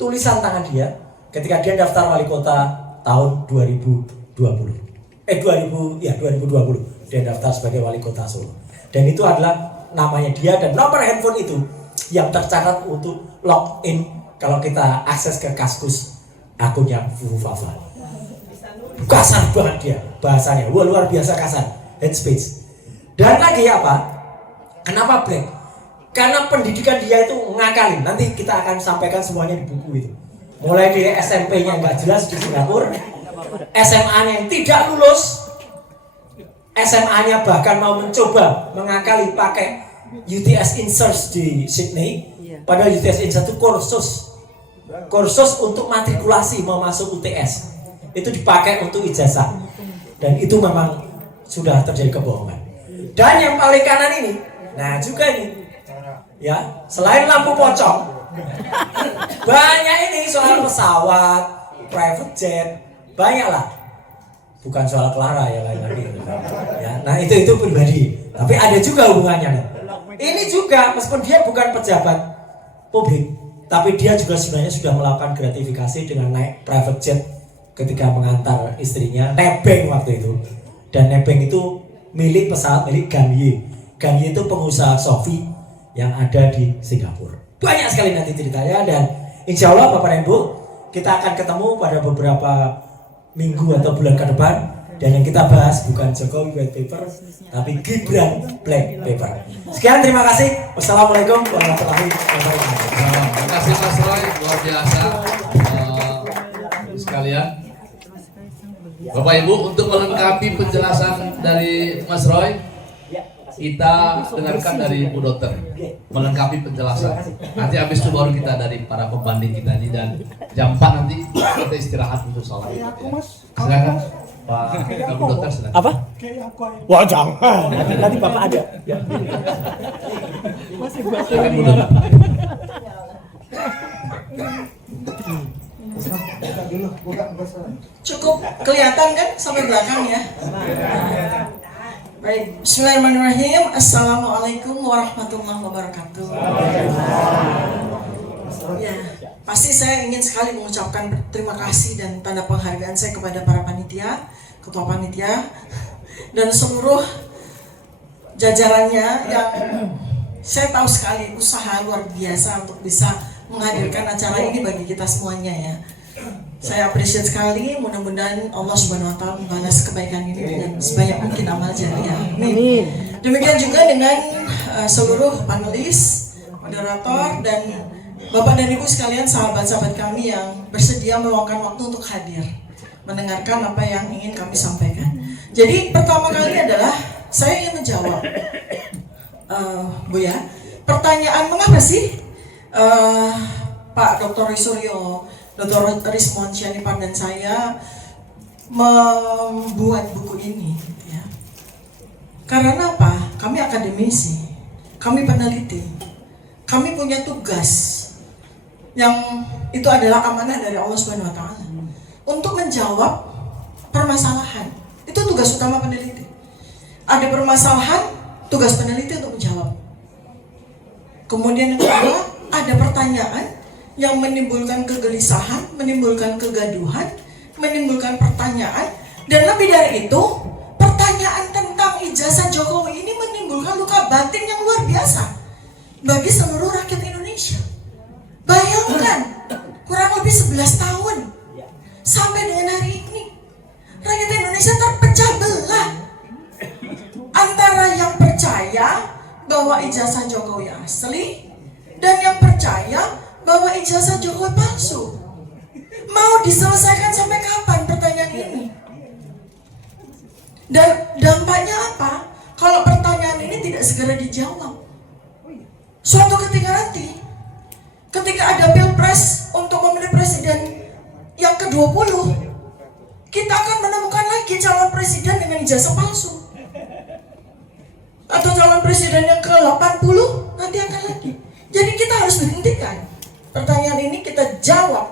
tulisan tangan dia ketika dia daftar wali kota tahun 2020 dia daftar sebagai wali kota Solo, dan itu adalah namanya dia dan nomor handphone itu yang tercatat untuk login kalau kita akses ke Kaskus akunnya Fufu Fafa. Kasar banget dia bahasanya, wah luar biasa kasar, hate speech. Dan lagi apa? Kenapa black? Karena pendidikan dia itu ngakalin. Nanti kita akan sampaikan semuanya di buku itu. Mulai dari SMP-nya nggak jelas di Singapura, SMA-nya yang tidak lulus, SMA-nya bahkan mau mencoba mengakali pakai UTS Insearch di Sydney. Padahal UTS Insearch itu kursus untuk matrikulasi mau masuk UTS. Itu dipakai untuk ijazah, dan itu memang sudah terjadi kebohongan. Dan yang paling kanan ini, nah juga ini, ya selain lampu pocong, banyak ini soal pesawat, private jet, banyak lah. Bukan soal Clara ya lain lagi. Ya, nah itu pribadi, tapi ada juga hubungannya. Ini juga meskipun dia bukan pejabat publik, tapi dia juga sebenarnya sudah melakukan gratifikasi dengan naik private jet ketika mengantar istrinya nebeng waktu itu. Dan nebeng itu milik pesawat milik Ganye. Ganye itu pengusaha Sofi yang ada di Singapura. Banyak sekali nanti ceritanya, dan insya Allah Bapak dan Ibu kita akan ketemu pada beberapa minggu atau bulan ke depan Dan yang kita bahas bukan Jokowi white paper, tapi Gibran black paper. Sekian, terima kasih. Wassalamualaikum warahmatullahi wabarakatuh. Terima kasih Mas Roy, luar biasa. Sekalian, Bapak Ibu, untuk melengkapi penjelasan dari Mas Roy, kita dengarkan dari Bu Dokter melengkapi penjelasan. Nanti habis itu baru kita dari para pembanding kita ini, dan jam 4 nanti kita istirahat untuk sholat. Ya. Silakan Pak Bu Dokter, silakan. Apa? Wah, jangan. Nanti Bapak ada. Silakan Bu Dokter. Cukup kelihatan kan sampai belakang ya. Baik, bismillahirrahmanirrahim. Assalamualaikum warahmatullahi wabarakatuh. Ya, pasti saya ingin sekali mengucapkan terima kasih dan tanda penghargaan saya kepada para panitia, ketua panitia, dan seluruh jajarannya yang saya tahu sekali usaha luar biasa untuk bisa menghadirkan acara ini bagi kita semuanya ya. Saya appreciate sekali, mudah-mudahan Allah Subhanahu wa taala membalas kebaikan ini dengan sebanyak mungkin amal jariah. Amin. Demikian juga dengan seluruh panelis, moderator, dan Bapak dan Ibu sekalian, sahabat-sahabat kami yang bersedia meluangkan waktu untuk hadir mendengarkan apa yang ingin kami sampaikan. Jadi pertama kali adalah saya ingin menjawab, Bu ya, pertanyaan mengapa sih Pak Dr. Suryo, Dr. Rismon Syanipar dan saya membuat buku ini ya. Karena apa? Kami akademisi, kami peneliti, kami punya tugas yang itu adalah amanah dari Allah Subhanahu wa taala untuk menjawab permasalahan. Itu tugas utama peneliti. Ada permasalahan, tugas peneliti untuk menjawab. Kemudian yang kedua, ada pertanyaan yang menimbulkan kegelisahan, menimbulkan kegaduhan, menimbulkan pertanyaan, dan lebih dari itu, pertanyaan tentang ijazah Jokowi ini menimbulkan luka batin yang luar biasa bagi seluruh rakyat Indonesia. Bayangkan, kurang lebih 11 tahun sampai dengan hari ini, rakyat Indonesia terpecah belah antara yang percaya bahwa ijazah Jokowi asli dan yang percaya bahwa ijazah Jokowi palsu. Mau diselesaikan sampai kapan pertanyaan ini? Dan dampaknya apa? Kalau pertanyaan ini tidak segera dijawab, suatu ketika nanti, ketika ada pilpres untuk memilih presiden yang ke-20, kita akan menemukan lagi calon presiden dengan ijazah palsu. Atau calon presiden yang ke-80 nanti akan lagi. Jadi kita harus menghentikan. Pertanyaan ini kita jawab.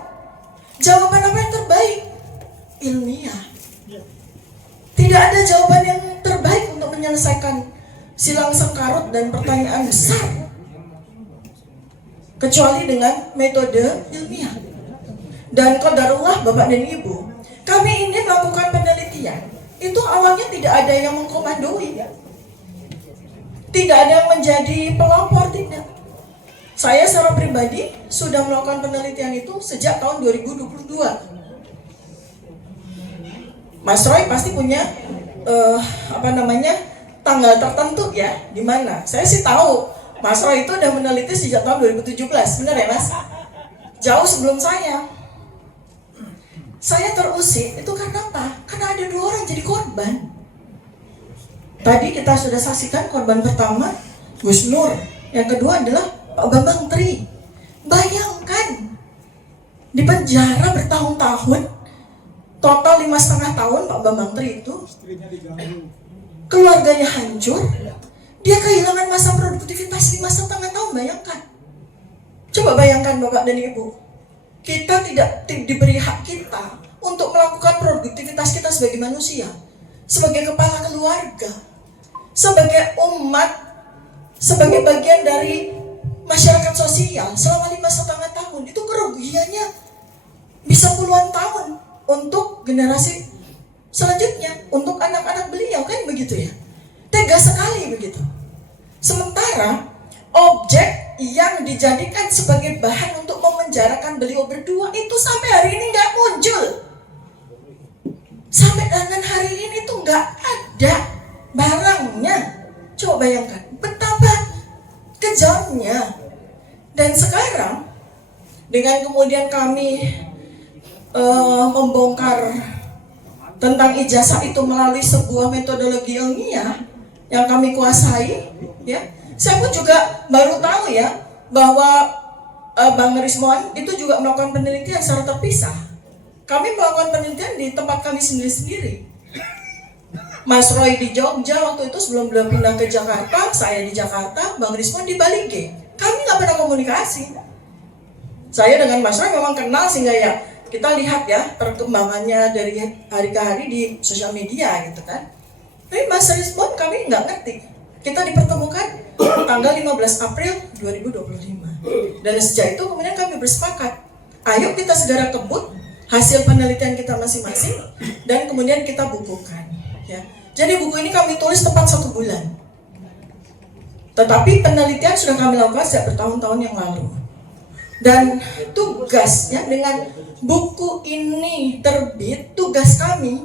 Jawaban apa yang terbaik? Ilmiah. Tidak ada jawaban yang terbaik untuk menyelesaikan silang sengkarut dan pertanyaan besar kecuali dengan metode ilmiah. Dan qadarullah Bapak dan Ibu, kami ini melakukan penelitian. Itu awalnya tidak ada yang mengkomandoi, tidak ada yang menjadi pelopor, tidak. Saya secara pribadi sudah melakukan penelitian itu sejak tahun 2022. Mas Roy pasti punya tanggal tertentu ya, di mana? Saya sih tahu Mas Roy itu udah meneliti sejak tahun 2017, benar ya Mas? Jauh sebelum saya. Saya terusik itu karena apa? Karena ada 2 orang jadi korban. Tadi kita sudah saksikan korban pertama Gus Nur, yang kedua adalah Pak Bambang Tri. Bayangkan, di penjara bertahun-tahun, total 5,5 tahun Pak Bambang Tri itu, keluarganya hancur, dia kehilangan masa produktivitas 5,5 tahun. Bayangkan, coba bayangkan Bapak dan Ibu, kita tidak diberi hak kita untuk melakukan produktivitas kita sebagai manusia, sebagai kepala keluarga, sebagai umat, sebagai bagian dari masyarakat sosial selama 5,5 tahun. Itu kerugiannya bisa puluhan tahun untuk generasi selanjutnya, untuk anak-anak beliau, kan begitu ya. Tega sekali begitu. Sementara objek yang dijadikan sebagai bahan untuk memenjarakan beliau berdua itu sampai hari ini nggak muncul. Sampai dengan hari ini tuh nggak ada barangnya. Coba bayangkan betapa kejamnya. Dan sekarang dengan kemudian kami membongkar tentang ijazah itu melalui sebuah metodologi ilmiah yang kami kuasai, ya, saya pun juga baru tahu ya bahwa Bang Rismon itu juga melakukan penelitian secara terpisah. Kami melakukan penelitian di tempat kami sendiri-sendiri. Mas Roy di Jogja waktu itu sebelum beliau pindah ke Jakarta, saya di Jakarta, Bang Rismon di Bali G. Kami nggak pernah komunikasi. Saya dengan Mas Roy memang kenal sehingga ya kita lihat ya perkembangannya dari hari ke hari di sosial media gitu kan. Tapi Mas Rismon kami nggak ngerti. Kita dipertemukan tanggal 15 April 2025. Dan sejak itu kemudian kami bersepakat, ayo kita segera kebut hasil penelitian kita masing-masing dan kemudian kita bukukan. Ya. Jadi buku ini kami tulis tepat 1 bulan. Tetapi penelitian sudah kami lakukan sejak bertahun-tahun yang lalu. Dan tugasnya dengan buku ini terbit, tugas kami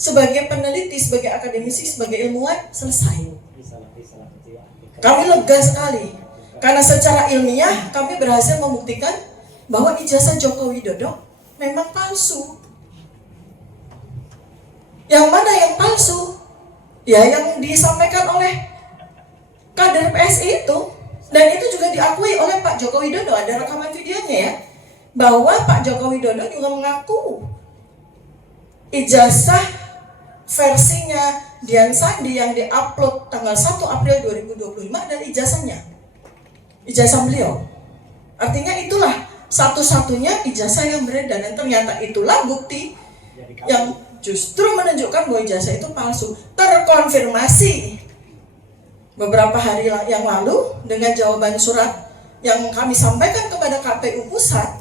sebagai peneliti, sebagai akademisi, sebagai ilmuwan selesai. Kami lega sekali karena secara ilmiah kami berhasil membuktikan bahwa ijazah Joko Widodo memang palsu. Yang mana yang palsu? Ya yang disampaikan oleh kader PSI itu. Dan itu juga diakui oleh Pak Joko Widodo, ada rekaman videonya ya, bahwa Pak Joko Widodo juga mengaku ijazah versinya Dian Sandi yang diupload tanggal 1 April 2025 adalah ijazahnya, ijazah beliau. Artinya itulah satu-satunya ijazah yang beredar, dan ternyata itulah bukti yang justru menunjukkan bahwa ijazah itu palsu. Terkonfirmasi beberapa hari yang lalu dengan jawaban surat yang kami sampaikan kepada KPU Pusat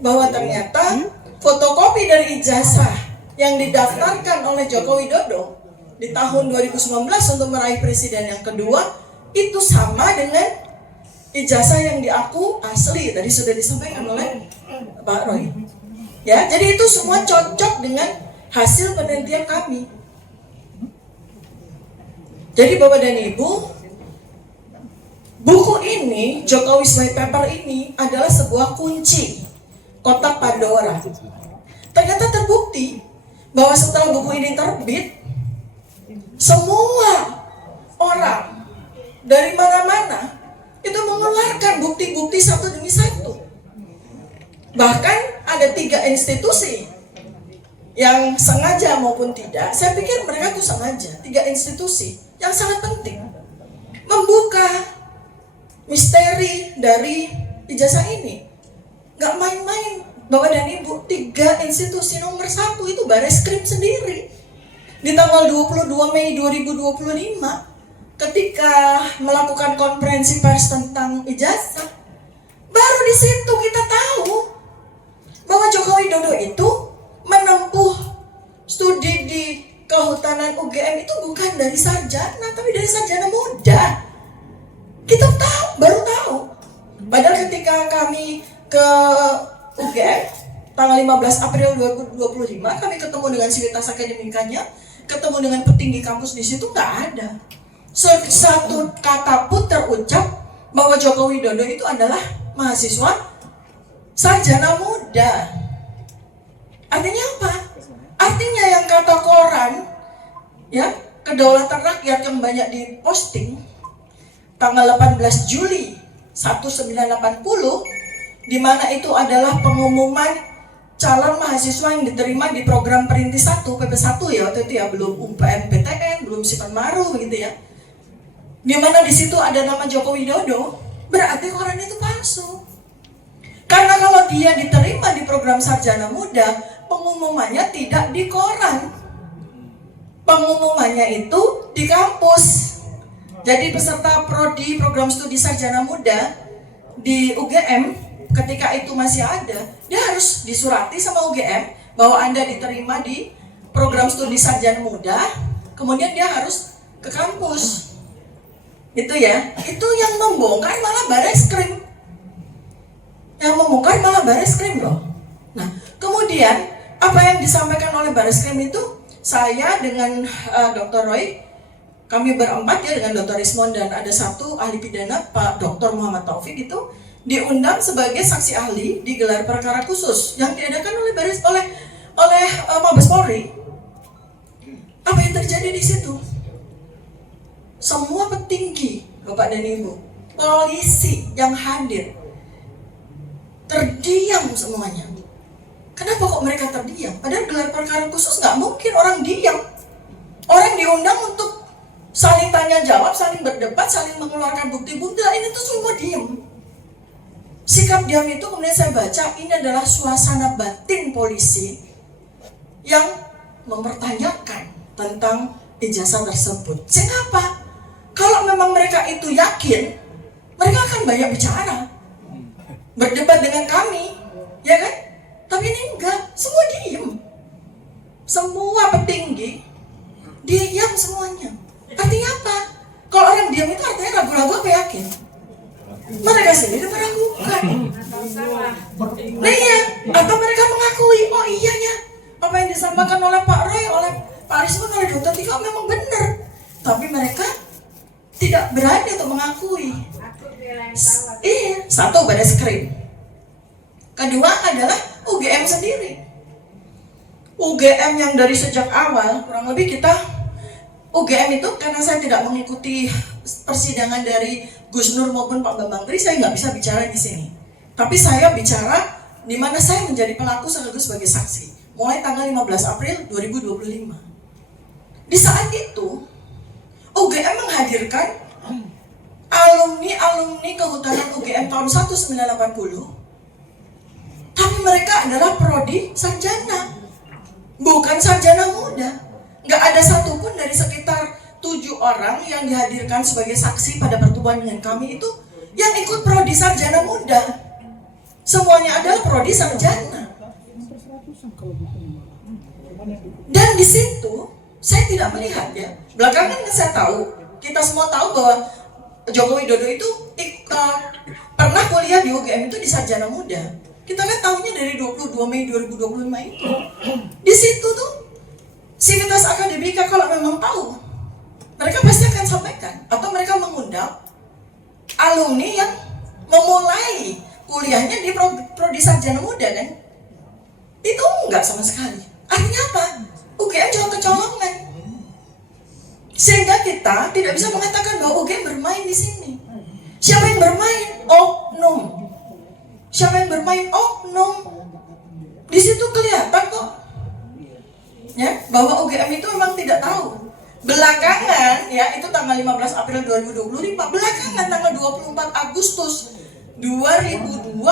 bahwa ternyata fotokopi dari ijazah yang didaftarkan oleh Joko Widodo di tahun 2019 untuk meraih presiden yang kedua itu sama dengan ijazah yang diaku asli, tadi sudah disampaikan oleh Pak Roy. Ya, jadi itu semua cocok dengan hasil penelitian kami. Jadi Bapak dan Ibu, buku ini, Jokowi's White Paper ini adalah sebuah kunci kotak Pandora. Ternyata terbukti bahwa setelah buku ini terbit, semua orang dari mana-mana itu mengeluarkan bukti-bukti satu demi satu. Bahkan ada 3 institusi yang sengaja maupun tidak, saya pikir mereka tuh sengaja, 3 institusi yang sangat penting membuka misteri dari ijazah ini. Gak main-main Bapak dan Ibu, 3 institusi nomor 1 itu Bareskrim sendiri. Di tanggal 22 Mei 2025 ketika melakukan konferensi pers tentang ijazah, baru di situ kita tahu bahwa Joko Widodo itu menempuh studi di kehutanan UGM itu bukan dari sarjana, tapi dari sarjana muda. Kita tahu, baru tahu. Padahal ketika kami ke UGM tanggal 15 April 2025, kami ketemu dengan sivitas akademikanya, ketemu dengan petinggi kampus di situ, nggak ada satu kata pun terucap bahwa Joko Widodo itu adalah mahasiswa sarjana muda. Artinya apa? Artinya yang kata koran, ya, Kedaulatan Rakyat yang banyak diposting tanggal 18 Juli 1980, di mana itu adalah pengumuman calon mahasiswa yang diterima di program Perintis 1, PP1 ya waktu itu ya, belum UPN-PTN, belum Sipan Maru begitu ya. Di mana di situ ada nama Joko Widodo, berarti koran itu palsu. Karena kalau dia diterima di program sarjana muda, pengumumannya tidak di koran. Pengumumannya itu di kampus. Jadi peserta prodi program studi sarjana muda di UGM ketika itu masih ada, dia harus disurati sama UGM bahwa Anda diterima di program studi sarjana muda, kemudian dia harus ke kampus. Itu ya, itu yang membongkar malah Bareskrim. Yang membongkar malah Bareskrim loh. Nah, kemudian Apa yang disampaikan oleh Barreskrim itu, saya dengan Dr. Roy, kami berempat ya dengan Dr. Rismon dan ada satu ahli pidana, Pak Dr. Muhammad Taufik itu diundang sebagai saksi ahli di gelar perkara khusus yang diadakan oleh Mabes Polri. Apa yang terjadi di situ? Semua petinggi, Bapak dan Ibu, polisi yang hadir terdiam semuanya. Kenapa kok mereka terdiam? Padahal gelar perkara khusus nggak mungkin orang diam. Orang diundang untuk saling tanya jawab, saling berdebat, saling mengeluarkan bukti-bukti. Ini tuh semua diam. Sikap diam itu kemudian saya baca ini adalah suasana batin polisi yang mempertanyakan tentang ijazah tersebut. Sehingga apa? Kalau memang mereka itu yakin, mereka akan banyak bicara, berdebat dengan kami, ya kan? Tapi ini enggak, semua diem. Semua petinggi diam semuanya. Artinya apa? Kalau orang diam itu artinya ragu-ragu apa yakin? Mereka sendiri meragukan. Nah iya, atau mereka mengakui, oh iya ya, apa yang disampaikan oleh Pak Roy, oleh Pak Rismon, oleh Dr. Tiko memang benar. Tapi mereka tidak berani untuk mengakui. Iya, satu Barreskrim. Kedua adalah UGM sendiri. UGM yang dari sejak awal, kurang lebih kita UGM itu karena saya tidak mengikuti persidangan dari Gus Nur maupun Pak Bambang Tri, saya nggak bisa bicara di sini. Tapi saya bicara di mana saya menjadi pelaku sekaligus sebagai saksi. Mulai tanggal 15 April 2025. Di saat itu, UGM menghadirkan alumni kehutanan UGM tahun 1980. Tapi mereka adalah prodi sarjana, bukan sarjana muda. Nggak ada satupun dari sekitar 7 orang yang dihadirkan sebagai saksi pada pertemuan dengan kami itu yang ikut prodi sarjana muda. Semuanya adalah prodi sarjana. Dan di situ saya tidak melihat ya. Belakangan saya tahu, kita semua tahu bahwa Joko Widodo itu pernah kuliah di UGM itu di sarjana muda. Kita kan tahunya dari 22 Mei 2025 itu. Di situ tuh Sivitas Akademika kalau memang tahu, mereka pasti akan sampaikan atau mereka mengundang alumni yang memulai kuliahnya di prodi sarjana muda kan. Itu enggak sama sekali. Artinya apa? UGM cuma kecolongan. Sehingga kita tidak bisa mengatakan bahwa UGM bermain di sini. Siapa yang bermain? Oknum. Siapa yang bermain? Oknum. Di situ kelihatan kok, ya, bahwa UGM itu memang tidak tahu. Belakangan, ya, itu tanggal 15 April 2025. Belakangan tanggal 24 Agustus 2025,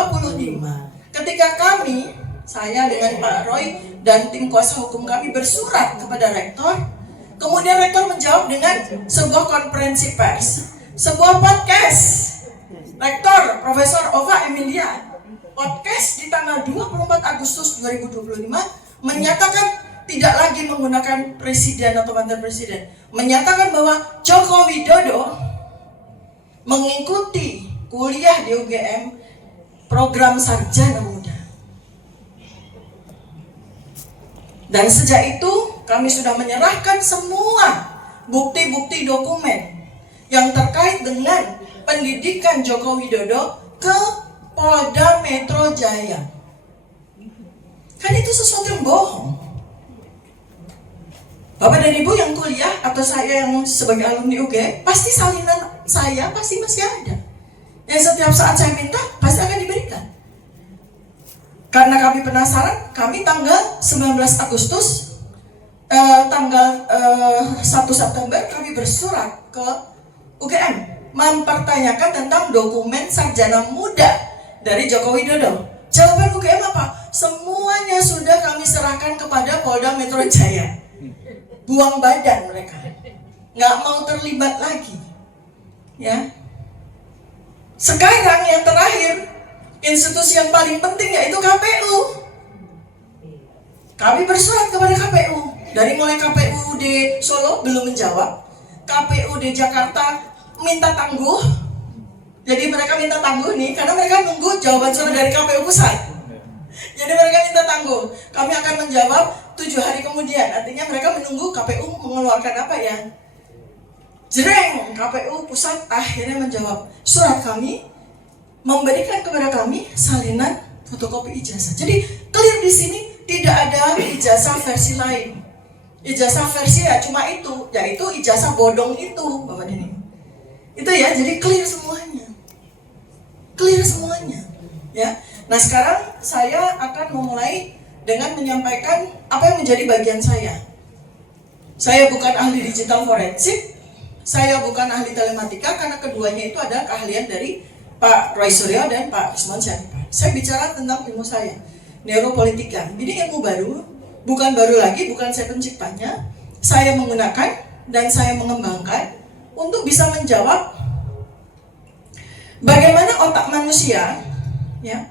ketika kami, saya dengan Pak Roy dan tim kuasa hukum kami bersurat kepada rektor. Kemudian rektor menjawab dengan sebuah konferensi pers, sebuah podcast. Rektor Profesor Ova Emilia podcast di tanggal 24 Agustus 2025 menyatakan tidak lagi menggunakan presiden atau mantan presiden, menyatakan bahwa Joko Widodo mengikuti kuliah di UGM program sarjana muda. Dan sejak itu kami sudah menyerahkan semua bukti-bukti dokumen yang terkait dengan pendidikan Joko Widodo ke Polda Metro Jaya. Kan itu sesuatu yang bohong. Bapak dan Ibu yang kuliah atau saya yang sebagai alumni UGM, pasti salinan saya pasti masih ada. Yang setiap saat saya minta pasti akan diberikan. Karena kami penasaran, kami tanggal 19 Agustus tanggal 1 September kami bersurat ke UGM mempertanyakan tentang dokumen sarjana muda dari Joko Widodo. Jawaban UGM apa? Semuanya sudah kami serahkan kepada Polda Metro Jaya. Buang badan mereka, nggak mau terlibat lagi. Ya. Sekarang yang terakhir, institusi yang paling penting yaitu KPU. Kami bersurat kepada KPU. Dari mulai KPU di Solo belum menjawab, KPU di Jakarta minta tangguh. Jadi mereka minta tangguh nih, karena mereka nunggu jawaban surat dari KPU pusat. Jadi mereka minta tanggung. Kami akan menjawab 7 hari kemudian. Artinya mereka menunggu KPU mengeluarkan apa ya? Jreng, KPU pusat akhirnya menjawab surat kami, memberikan kepada kami salinan fotokopi ijazah. Jadi clear di sini tidak ada ijazah versi lain. Ijazah versi ya cuma itu, yaitu ijazah bodong itu, Bapak Deni. Itu ya, jadi clear semuanya. Clear semuanya, ya. Nah, sekarang saya akan memulai dengan menyampaikan apa yang menjadi bagian saya. Saya bukan ahli digital forensik, saya bukan ahli telematika, karena keduanya itu adalah keahlian dari Pak Roy Suryo dan Pak Isman Syarifat. Saya bicara tentang ilmu saya, neuropolitika. Ini ilmu baru, bukan baru lagi, bukan saya penciptanya. Saya menggunakan dan saya mengembangkan untuk bisa menjawab bagaimana otak manusia, ya.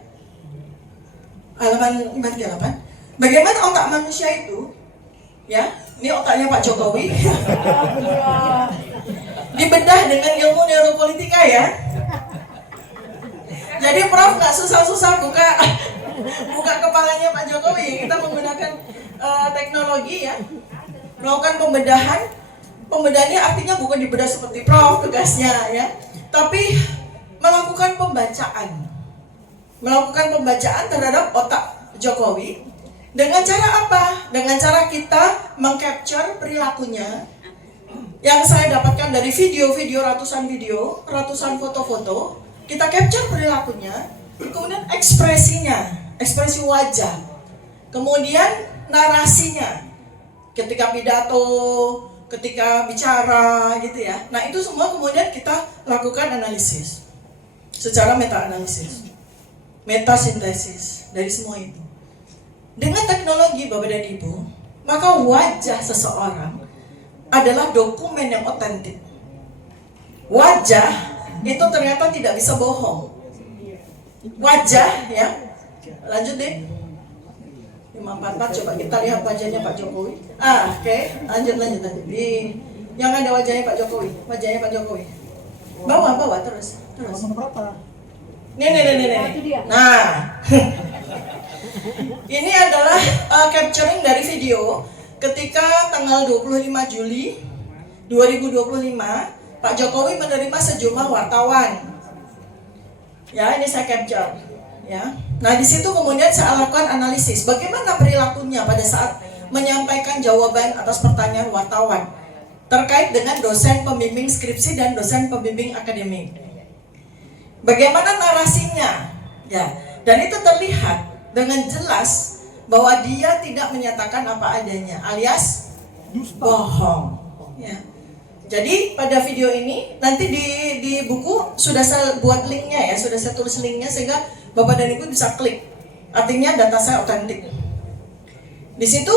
Halaman 48. Bagaimana otak manusia itu, ya. Ini otaknya Pak Jokowi. Dibedah dengan ilmu neuropolitika ya. Jadi Prof nggak susah-susah buka kepalanya Pak Jokowi. Kita menggunakan teknologi ya, melakukan pembedahan. Pembedahannya artinya bukan dibedah seperti Prof tugasnya ya, tapi melakukan pembacaan terhadap otak Jokowi. Dengan cara apa? Dengan cara kita mengcapture perilakunya yang saya dapatkan dari ratusan foto-foto. Kita capture perilakunya, kemudian ekspresi wajah, kemudian narasinya, ketika pidato, ketika bicara gitu ya. Nah itu semua kemudian kita lakukan analisis secara meta-analisis, metasintesis dari semua itu. Dengan teknologi Bapak dan Ibu, maka wajah seseorang adalah dokumen yang otentik. Wajah itu ternyata tidak bisa bohong. Wajah ya, lanjut deh. 544, coba kita lihat wajahnya Pak Jokowi. Oke. Lanjut. Di yang ada wajahnya Pak Jokowi. Bawa terus. Nih. Nah. Ini adalah capturing dari video ketika tanggal 25 Juli 2025 Pak Jokowi menerima sejumlah wartawan. Ya, ini saya capture. Ya. Nah, di situ kemudian saya lakukan analisis bagaimana perilakunya pada saat menyampaikan jawaban atas pertanyaan wartawan terkait dengan dosen pembimbing skripsi dan dosen pembimbing akademik. Bagaimana narasinya? Ya, dan itu terlihat dengan jelas bahwa dia tidak menyatakan apa adanya, alias bohong. Ya. Jadi pada video ini nanti di buku sudah saya buat linknya ya, sudah saya tulis linknya sehingga Bapak dan Ibu bisa klik. Artinya data saya otentik. Di situ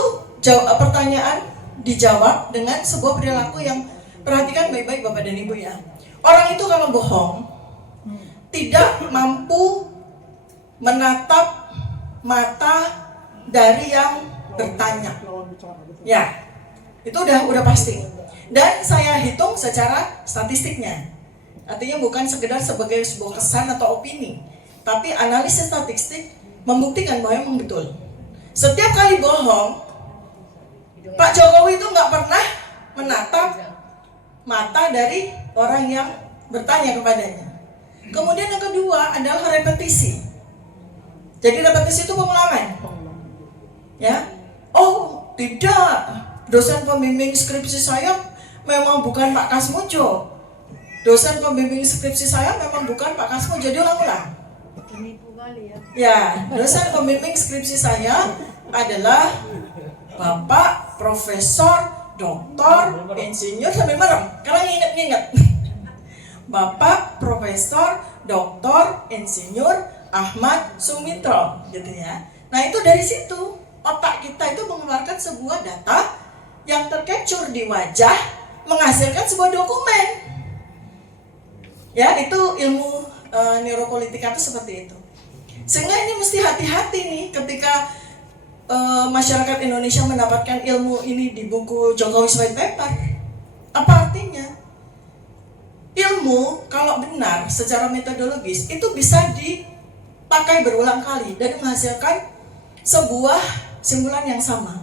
pertanyaan dijawab dengan sebuah perilaku yang perhatikan baik-baik Bapak dan Ibu ya. Orang itu kalau bohong tidak mampu menatap mata dari yang bertanya. Ya, itu udah pasti. Dan saya hitung secara statistiknya. Artinya bukan sekedar sebagai sebuah kesan atau opini, tapi analisis statistik membuktikan bahwa memang betul. Setiap kali bohong, Pak Jokowi itu nggak pernah menatap mata dari orang yang bertanya kepadanya. Kemudian yang kedua adalah repetisi. Jadi repetisi itu pengulangan. Ya, oh tidak, dosen pembimbing skripsi saya memang bukan Pak Kasmujo. Dosen pembimbing skripsi saya memang bukan Pak Kasmujo. Jadi ulang-ulang. Ya, dosen pembimbing skripsi saya adalah Bapak Profesor Doktor Insinyur sambil merem. Karena ingat. Bapak Profesor Doktor Insinyur Ahmad Sumitro, gitu ya. Nah itu dari situ otak kita itu mengeluarkan sebuah data yang tercapture di wajah, menghasilkan sebuah dokumen. Ya, itu ilmu neuropolitika itu seperti itu. Sehingga ini mesti hati-hati nih ketika masyarakat Indonesia mendapatkan ilmu ini di buku Jokowi's White Paper. Apa artinya? Ilmu kalau benar secara metodologis itu bisa dipakai berulang kali dan menghasilkan sebuah simpulan yang sama.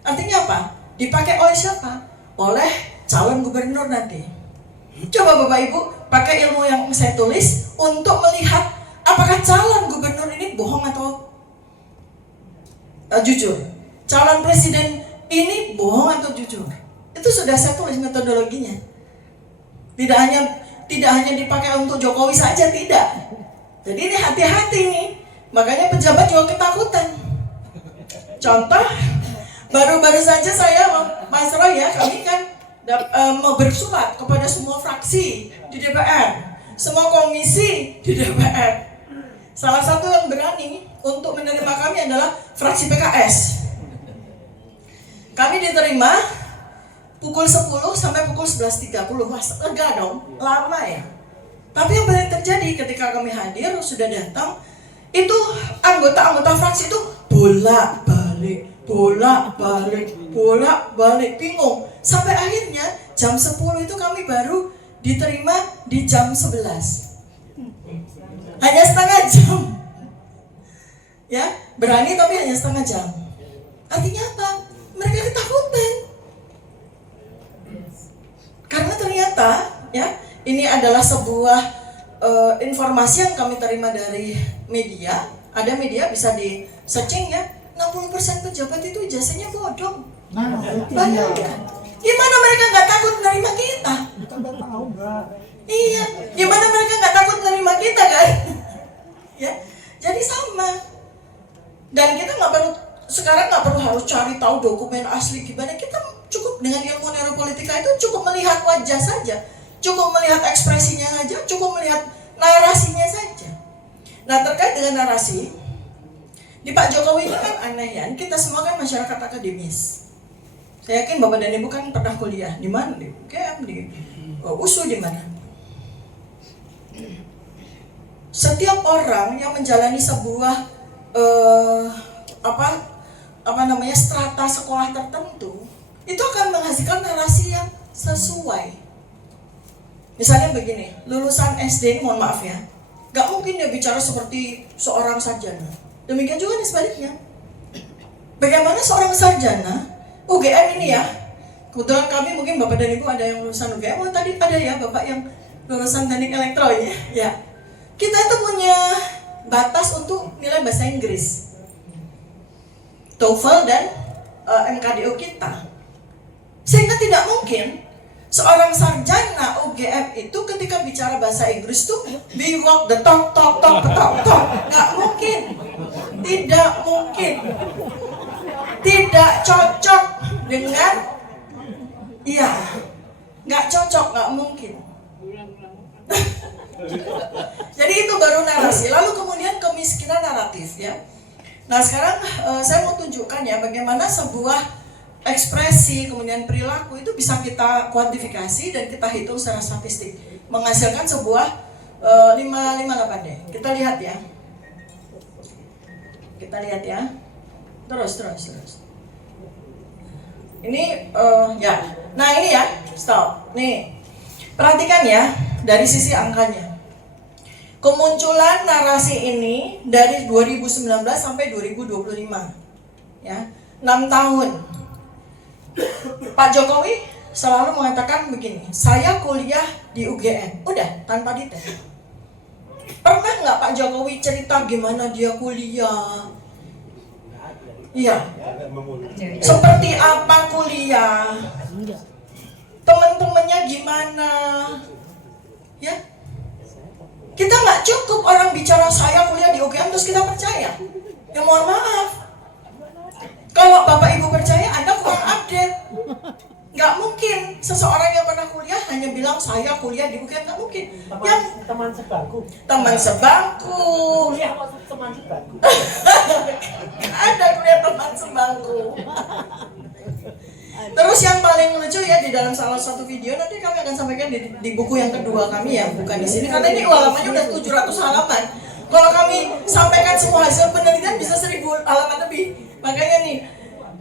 Artinya apa? Dipakai oleh siapa? Oleh calon gubernur nanti. Coba Bapak Ibu pakai ilmu yang saya tulis untuk melihat apakah calon gubernur ini bohong atau jujur. Calon presiden ini bohong atau jujur. Itu sudah saya tulis metodologinya. Tidak hanya dipakai untuk Jokowi saja, tidak. Jadi ini hati-hati nih. Makanya pejabat juga ketakutan. Contoh, baru-baru saja saya, Mas Roy ya, kami kan mau bersurat kepada semua fraksi di DPR, semua komisi di DPR. Salah satu yang berani untuk menerima kami adalah fraksi PKS. Kami diterima pukul 10 sampai pukul 11.30. Mas, lega dong, lama ya. Tapi yang paling terjadi ketika kami hadir, sudah datang, itu anggota-anggota fraksi itu bolak-balik, bingung. Sampai akhirnya jam 10 itu kami baru diterima di jam 11. Hanya setengah jam. Ya, berani tapi hanya setengah jam. Artinya apa? Mereka ketakutan. Karena ternyata ya, ini adalah sebuah informasi yang kami terima dari media. Ada media bisa di searching ya, 60% pejabat itu ijazahnya bodong. Bayangkan, gimana mereka nggak takut menerima kita? Kita nggak tahu nggak. Iya, gimana mereka nggak takut menerima kita kan? Ya, jadi sama. Dan kita sekarang nggak perlu harus cari tahu dokumen asli gimana. Kita cukup dengan ilmu neuropolitika itu cukup melihat wajah saja, cukup melihat ekspresinya saja, cukup melihat narasinya saja. Nah, terkait dengan narasi, di Pak Jokowi ini kan aneh ya. Kita semua kan masyarakat akademis. Saya yakin Bapak dan Ibu kan pernah kuliah di mana? Di UGM, di USU, di mana? Setiap orang yang menjalani sebuah strata sekolah tertentu itu akan menghasilkan narasi yang sesuai. Misalnya begini, lulusan SD, mohon maaf ya, gak mungkin dia bicara seperti seorang sarjana. Demikian juga nih sebaliknya. Bagaimana seorang sarjana UGM ini ya, kebetulan kami mungkin Bapak dan Ibu ada yang lulusan UGM, oh tadi ada ya Bapak yang lulusan teknik elektro ya. Kita itu punya batas untuk nilai bahasa Inggris, TOEFL dan MKDO kita. Sehingga tidak mungkin seorang sarjana UGM itu ketika bicara bahasa Inggris tuh we walk the talk. Nggak mungkin. Tidak mungkin. Tidak cocok dengan nggak cocok, nggak mungkin. Jadi itu baru narasi. Lalu kemudian kemiskinan naratif ya. Nah sekarang saya mau tunjukkan ya bagaimana sebuah ekspresi kemudian perilaku itu bisa kita kuantifikasi dan kita hitung secara statistik, menghasilkan sebuah 558 deh. Kita lihat ya. Terus. Ini ya. Nah ini ya, stop. Nih, perhatikan ya dari sisi angkanya. Kemunculan narasi ini dari 2019 sampai 2025, ya, 6 tahun. Pak Jokowi selalu mengatakan begini, saya kuliah di UGM, udah tanpa dites. Pernah nggak Pak Jokowi cerita gimana dia kuliah? Iya. Seperti apa kuliah? Teman-temannya gimana? Ya. Kita nggak cukup orang bicara saya kuliah di UGM terus kita percaya. Ya mohon maaf. Kalau Bapak Ibu percaya, Anda kurang update. Nggak mungkin seseorang yang pernah kuliah hanya bilang saya kuliah di UGM, nggak mungkin. Teman sebangku. Teman sebangku. Kuliah kok teman sebangku. Ada kuliah teman sebangku. Terus yang paling lucu ya di dalam salah satu video nanti kami akan sampaikan di buku yang kedua kami ya, bukan di sini karena ini halamannya udah 700 halaman. Kalau kami sampaikan semua hasil penelitian bisa 1000 halaman lebih. Makanya nih,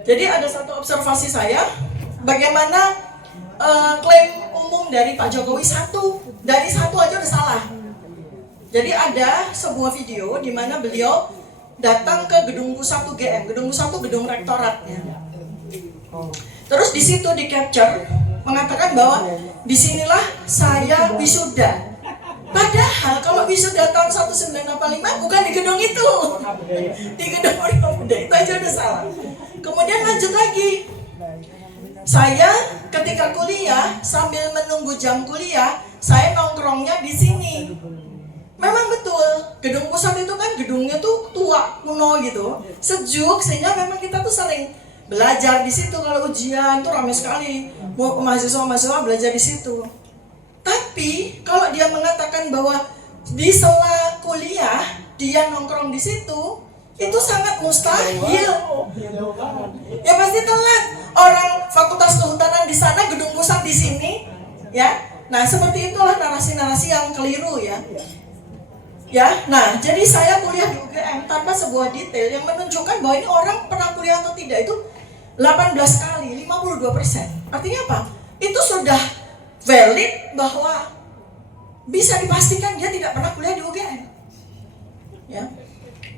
jadi ada satu observasi saya bagaimana klaim umum dari Pak Jokowi dari satu aja udah salah. Jadi ada sebuah video di mana beliau datang ke gedung pusat UGM. Gedung pusat itu gedung rektorat ya. Terus di situ di capture mengatakan bahwa disinilah saya wisuda. Padahal kalau wisuda tahun 1985 bukan di gedung itu, di gedung Pemuda, itu aja udah salah. Kemudian lanjut lagi, saya ketika kuliah sambil menunggu jam kuliah, saya nongkrongnya di sini. Memang betul, gedung pusat itu kan gedungnya tuh tua, kuno gitu, sejuk, sehingga memang kita tuh sering belajar di situ. Kalau ujian tuh ramai sekali, mahasiswa belajar di situ. Tapi kalau dia mengatakan bahwa di sela kuliah dia nongkrong di situ, itu sangat mustahil. Ya pasti telat. Orang fakultas kehutanan di sana, gedung pusat di sini, ya. Nah seperti itulah narasi-narasi yang keliru ya. Ya, nah jadi saya kuliah di UGM tanpa sebuah detail yang menunjukkan bahwa ini orang pernah kuliah atau tidak itu 18 kali, 52%. Artinya apa? Itu sudah valid bahwa bisa dipastikan dia tidak pernah kuliah di UGM. Ya.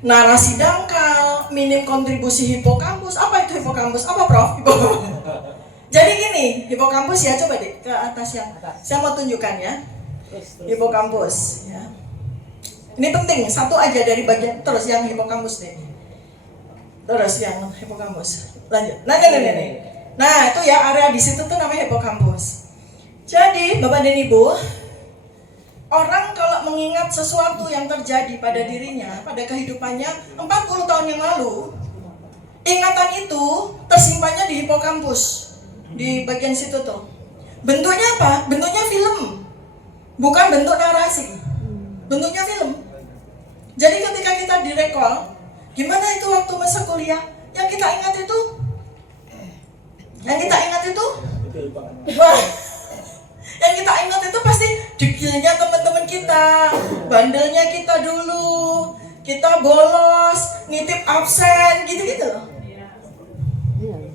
Narasi dangkal, minim kontribusi hipokampus. Apa itu hipokampus? Apa Prof? Jadi gini, hipokampus ya, coba deh ke atas yang saya mau tunjukkan ya. Hipokampus ya. Ini penting, satu aja dari bagian terus yang hipokampus deh. Terus yang hipokampus. Lanjut. Nah, itu ya area di situ tuh namanya hipokampus. Jadi, Bapak dan Ibu, orang kalau mengingat sesuatu yang terjadi pada dirinya, pada kehidupannya 40 tahun yang lalu, ingatan itu tersimpannya di hipokampus, di bagian situ tuh. Bentuknya apa? Bentuknya film, bukan bentuk narasi. Bentuknya film. Jadi ketika kita direkol, gimana itu waktu masa kuliah? Yang kita ingat itu? Wah, yang kita ingat itu pasti degilnya teman-teman kita, bandelnya kita dulu, kita bolos, nitip absen, gitu-gitu loh.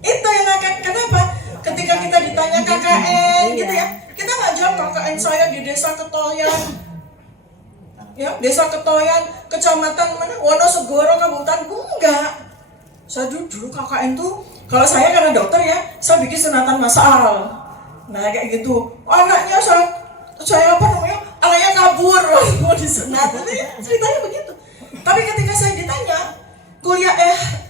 Itu yang akan, kenapa? Ketika kita ditanya KKN gitu ya, kita nggak jawab KKN saya di desa Ketoyan, ya desa Ketoyan, kecamatan mana, Wonosegoro, Kabupaten, enggak. Saya dulu KKN tuh, kalau saya karena dokter ya, saya bikin sunatan massal. Nah kayak gitu, anaknya anaknya kabur mau disunat, ceritanya begitu. Tapi ketika saya ditanya, kuliah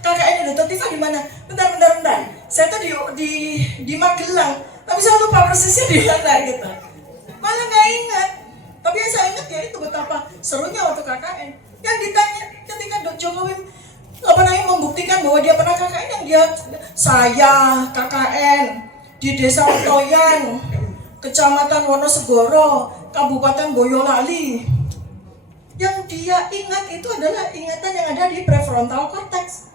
KKN Dokter Tifa di mana? Bentar. Saya tuh di Magelang, tapi saya lupa persisnya di mana gitu. Malah nggak ingat. Tapi yang saya ingat ya itu betapa serunya waktu KKN. Yang ditanya ketika Jokowi membuktikan bahwa dia pernah KKN, yang saya KKN di desa Ketoyan, kecamatan Wonosegoro, Kabupaten Boyolali. Yang dia ingat itu adalah ingatan yang ada di prefrontal cortex,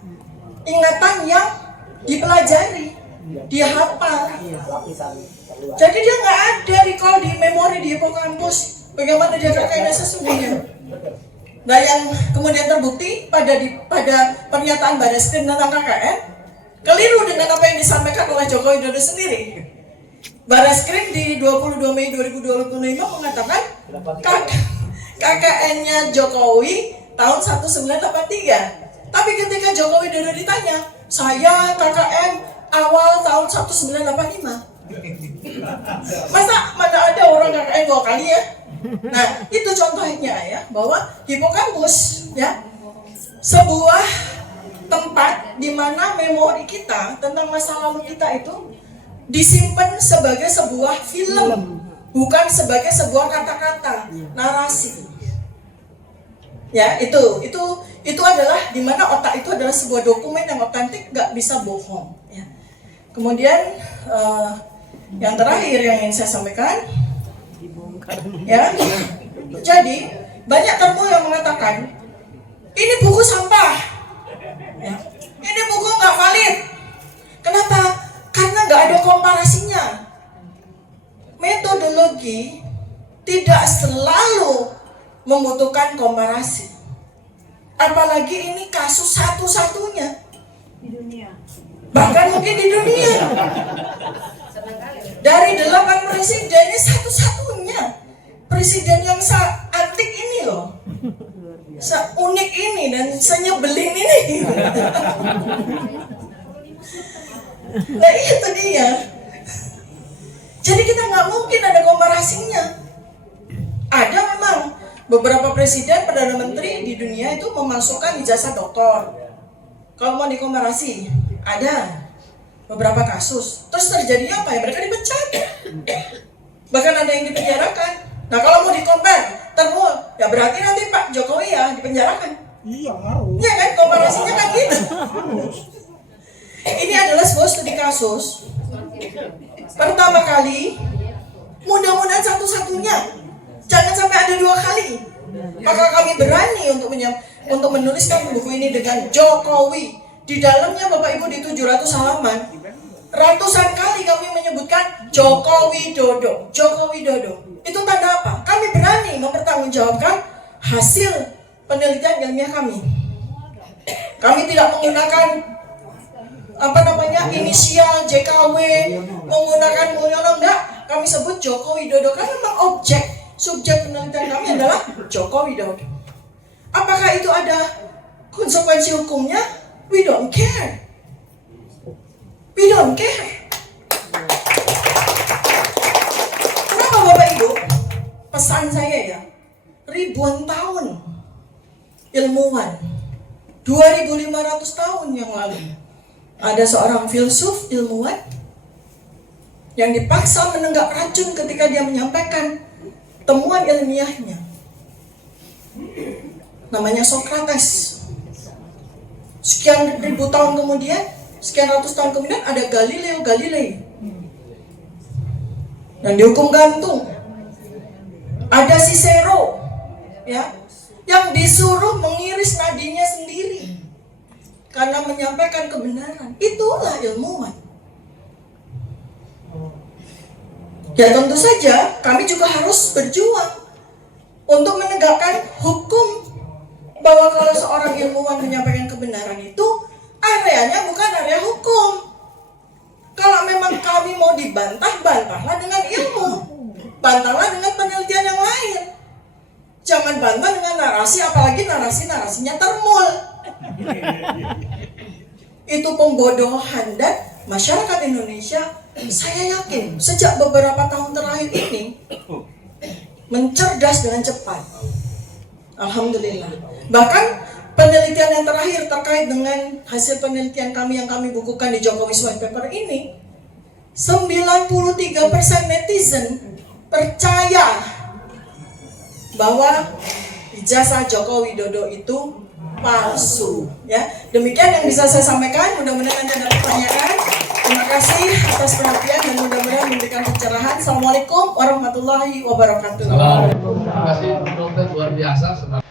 ingatan yang dipelajari, dia hafal. Jadi dia nggak ada recall di memori di hipokampus bagaimana dia KKN sesungguhnya. Nah yang kemudian terbukti pada pernyataan Barreskrim tentang KKN keliru dengan apa yang disampaikan oleh Jokowi Widodo sendiri. Barreskrim di 22 Mei 2025 mengatakan KKN-nya Jokowi tahun 1983. Tapi ketika Jokowi Widodo ditanya, saya KKN awal tahun 1985. Masa mana ada orang KKN 2 kali ya? Nah, itu contohnya ya, bahwa hipokampus ya sebuah tempat di mana memori kita tentang masa lalu kita itu disimpan sebagai sebuah film, bukan sebagai sebuah kata-kata, narasi. Ya, itu adalah di mana otak itu adalah sebuah dokumen yang otentik, nggak bisa bohong. Ya. Kemudian yang terakhir yang ingin saya sampaikan, ya, jadi banyak termu yang mengatakan ini buku sampah, ya. Ini buku nggak valid. Kenapa? Karena nggak ada komparasinya. Metodologi tidak selalu membutuhkan komparasi. Apalagi ini kasus satu-satunya di dunia. Bahkan mungkin di dunia. Dari 8 presiden ini satu-satunya presiden yang antik ini loh. seunik ini dan senyebelin ini. Nah itu dia. Jadi kita nggak mungkin ada komparasinya. Ada memang beberapa presiden, perdana menteri di dunia itu memasukkan ijazah doktor. Kalau mau dikomparasi, ada beberapa kasus. Terus terjadinya apa ya? Mereka dipecat. Bahkan ada yang dipenjarakan. Nah kalau mau dikompar, ya berarti nanti Pak Jokowi ya dipenjarakan. Iya, harus. Iya kan, komparasinya kan gitu. Ini adalah sebuah studi kasus. Pertama kali, mudah-mudahan satu-satunya. Jangan sampai ada 2 kali. Maka kami berani untuk menuliskan buku ini dengan Jokowi. Di dalamnya Bapak Ibu di 700 halaman, ratusan kali kami menyebutkan Jokowi Dodo. Jokowi Dodo. Itu tanda apa? Kami berani mempertanggungjawabkan hasil penelitian ilmiah kami. Kami tidak menggunakan inisial JKW, menggunakan enggak. Kami sebut Jokowi Dodo karena memang subjek penelitian kami adalah Jokowi Dodo. Apakah itu ada konsekuensi hukumnya? We don't care. We don't care. Kenapa Bapak Ibu? Pesan saya ya, ribuan tahun ilmuwan, 2.500 tahun yang lalu, ada seorang filsuf ilmuwan yang dipaksa menenggak racun ketika dia menyampaikan temuan ilmiahnya. Namanya Socrates. Sekian ribu tahun kemudian, sekian ratus tahun kemudian ada Galileo Galilei yang dihukum gantung. Ada Cicero, ya, yang disuruh mengiris nadinya sendiri karena menyampaikan kebenaran. Itulah ilmuwan. Ya tentu saja kami juga harus berjuang untuk menegakkan hukum, bahwa kalau seorang ilmuwan menyampaikan kebenaran itu areanya bukan area hukum. Kalau memang kami mau dibantah, bantahlah dengan ilmu, bantahlah dengan penelitian yang lain. Jangan bantah dengan narasi, apalagi narasinya termul. Itu pembodohan. Dan masyarakat Indonesia, saya yakin sejak beberapa tahun terakhir ini mencerdas dengan cepat. Alhamdulillah. Bahkan penelitian yang terakhir terkait dengan hasil penelitian kami yang kami bukukan di Jokowi's White Paper ini, 93% netizen percaya bahwa ijazah Joko Widodo itu palsu. Ya, demikian yang bisa saya sampaikan. Mudah-mudahan nanti ada pertanyaan. Terima kasih atas perhatian dan mudah-mudahan memberikan pencerahan. Assalamualaikum warahmatullahi wabarakatuh. Assalamualaikum. Terima kasih dokter, luar biasa.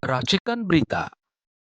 Racikan berita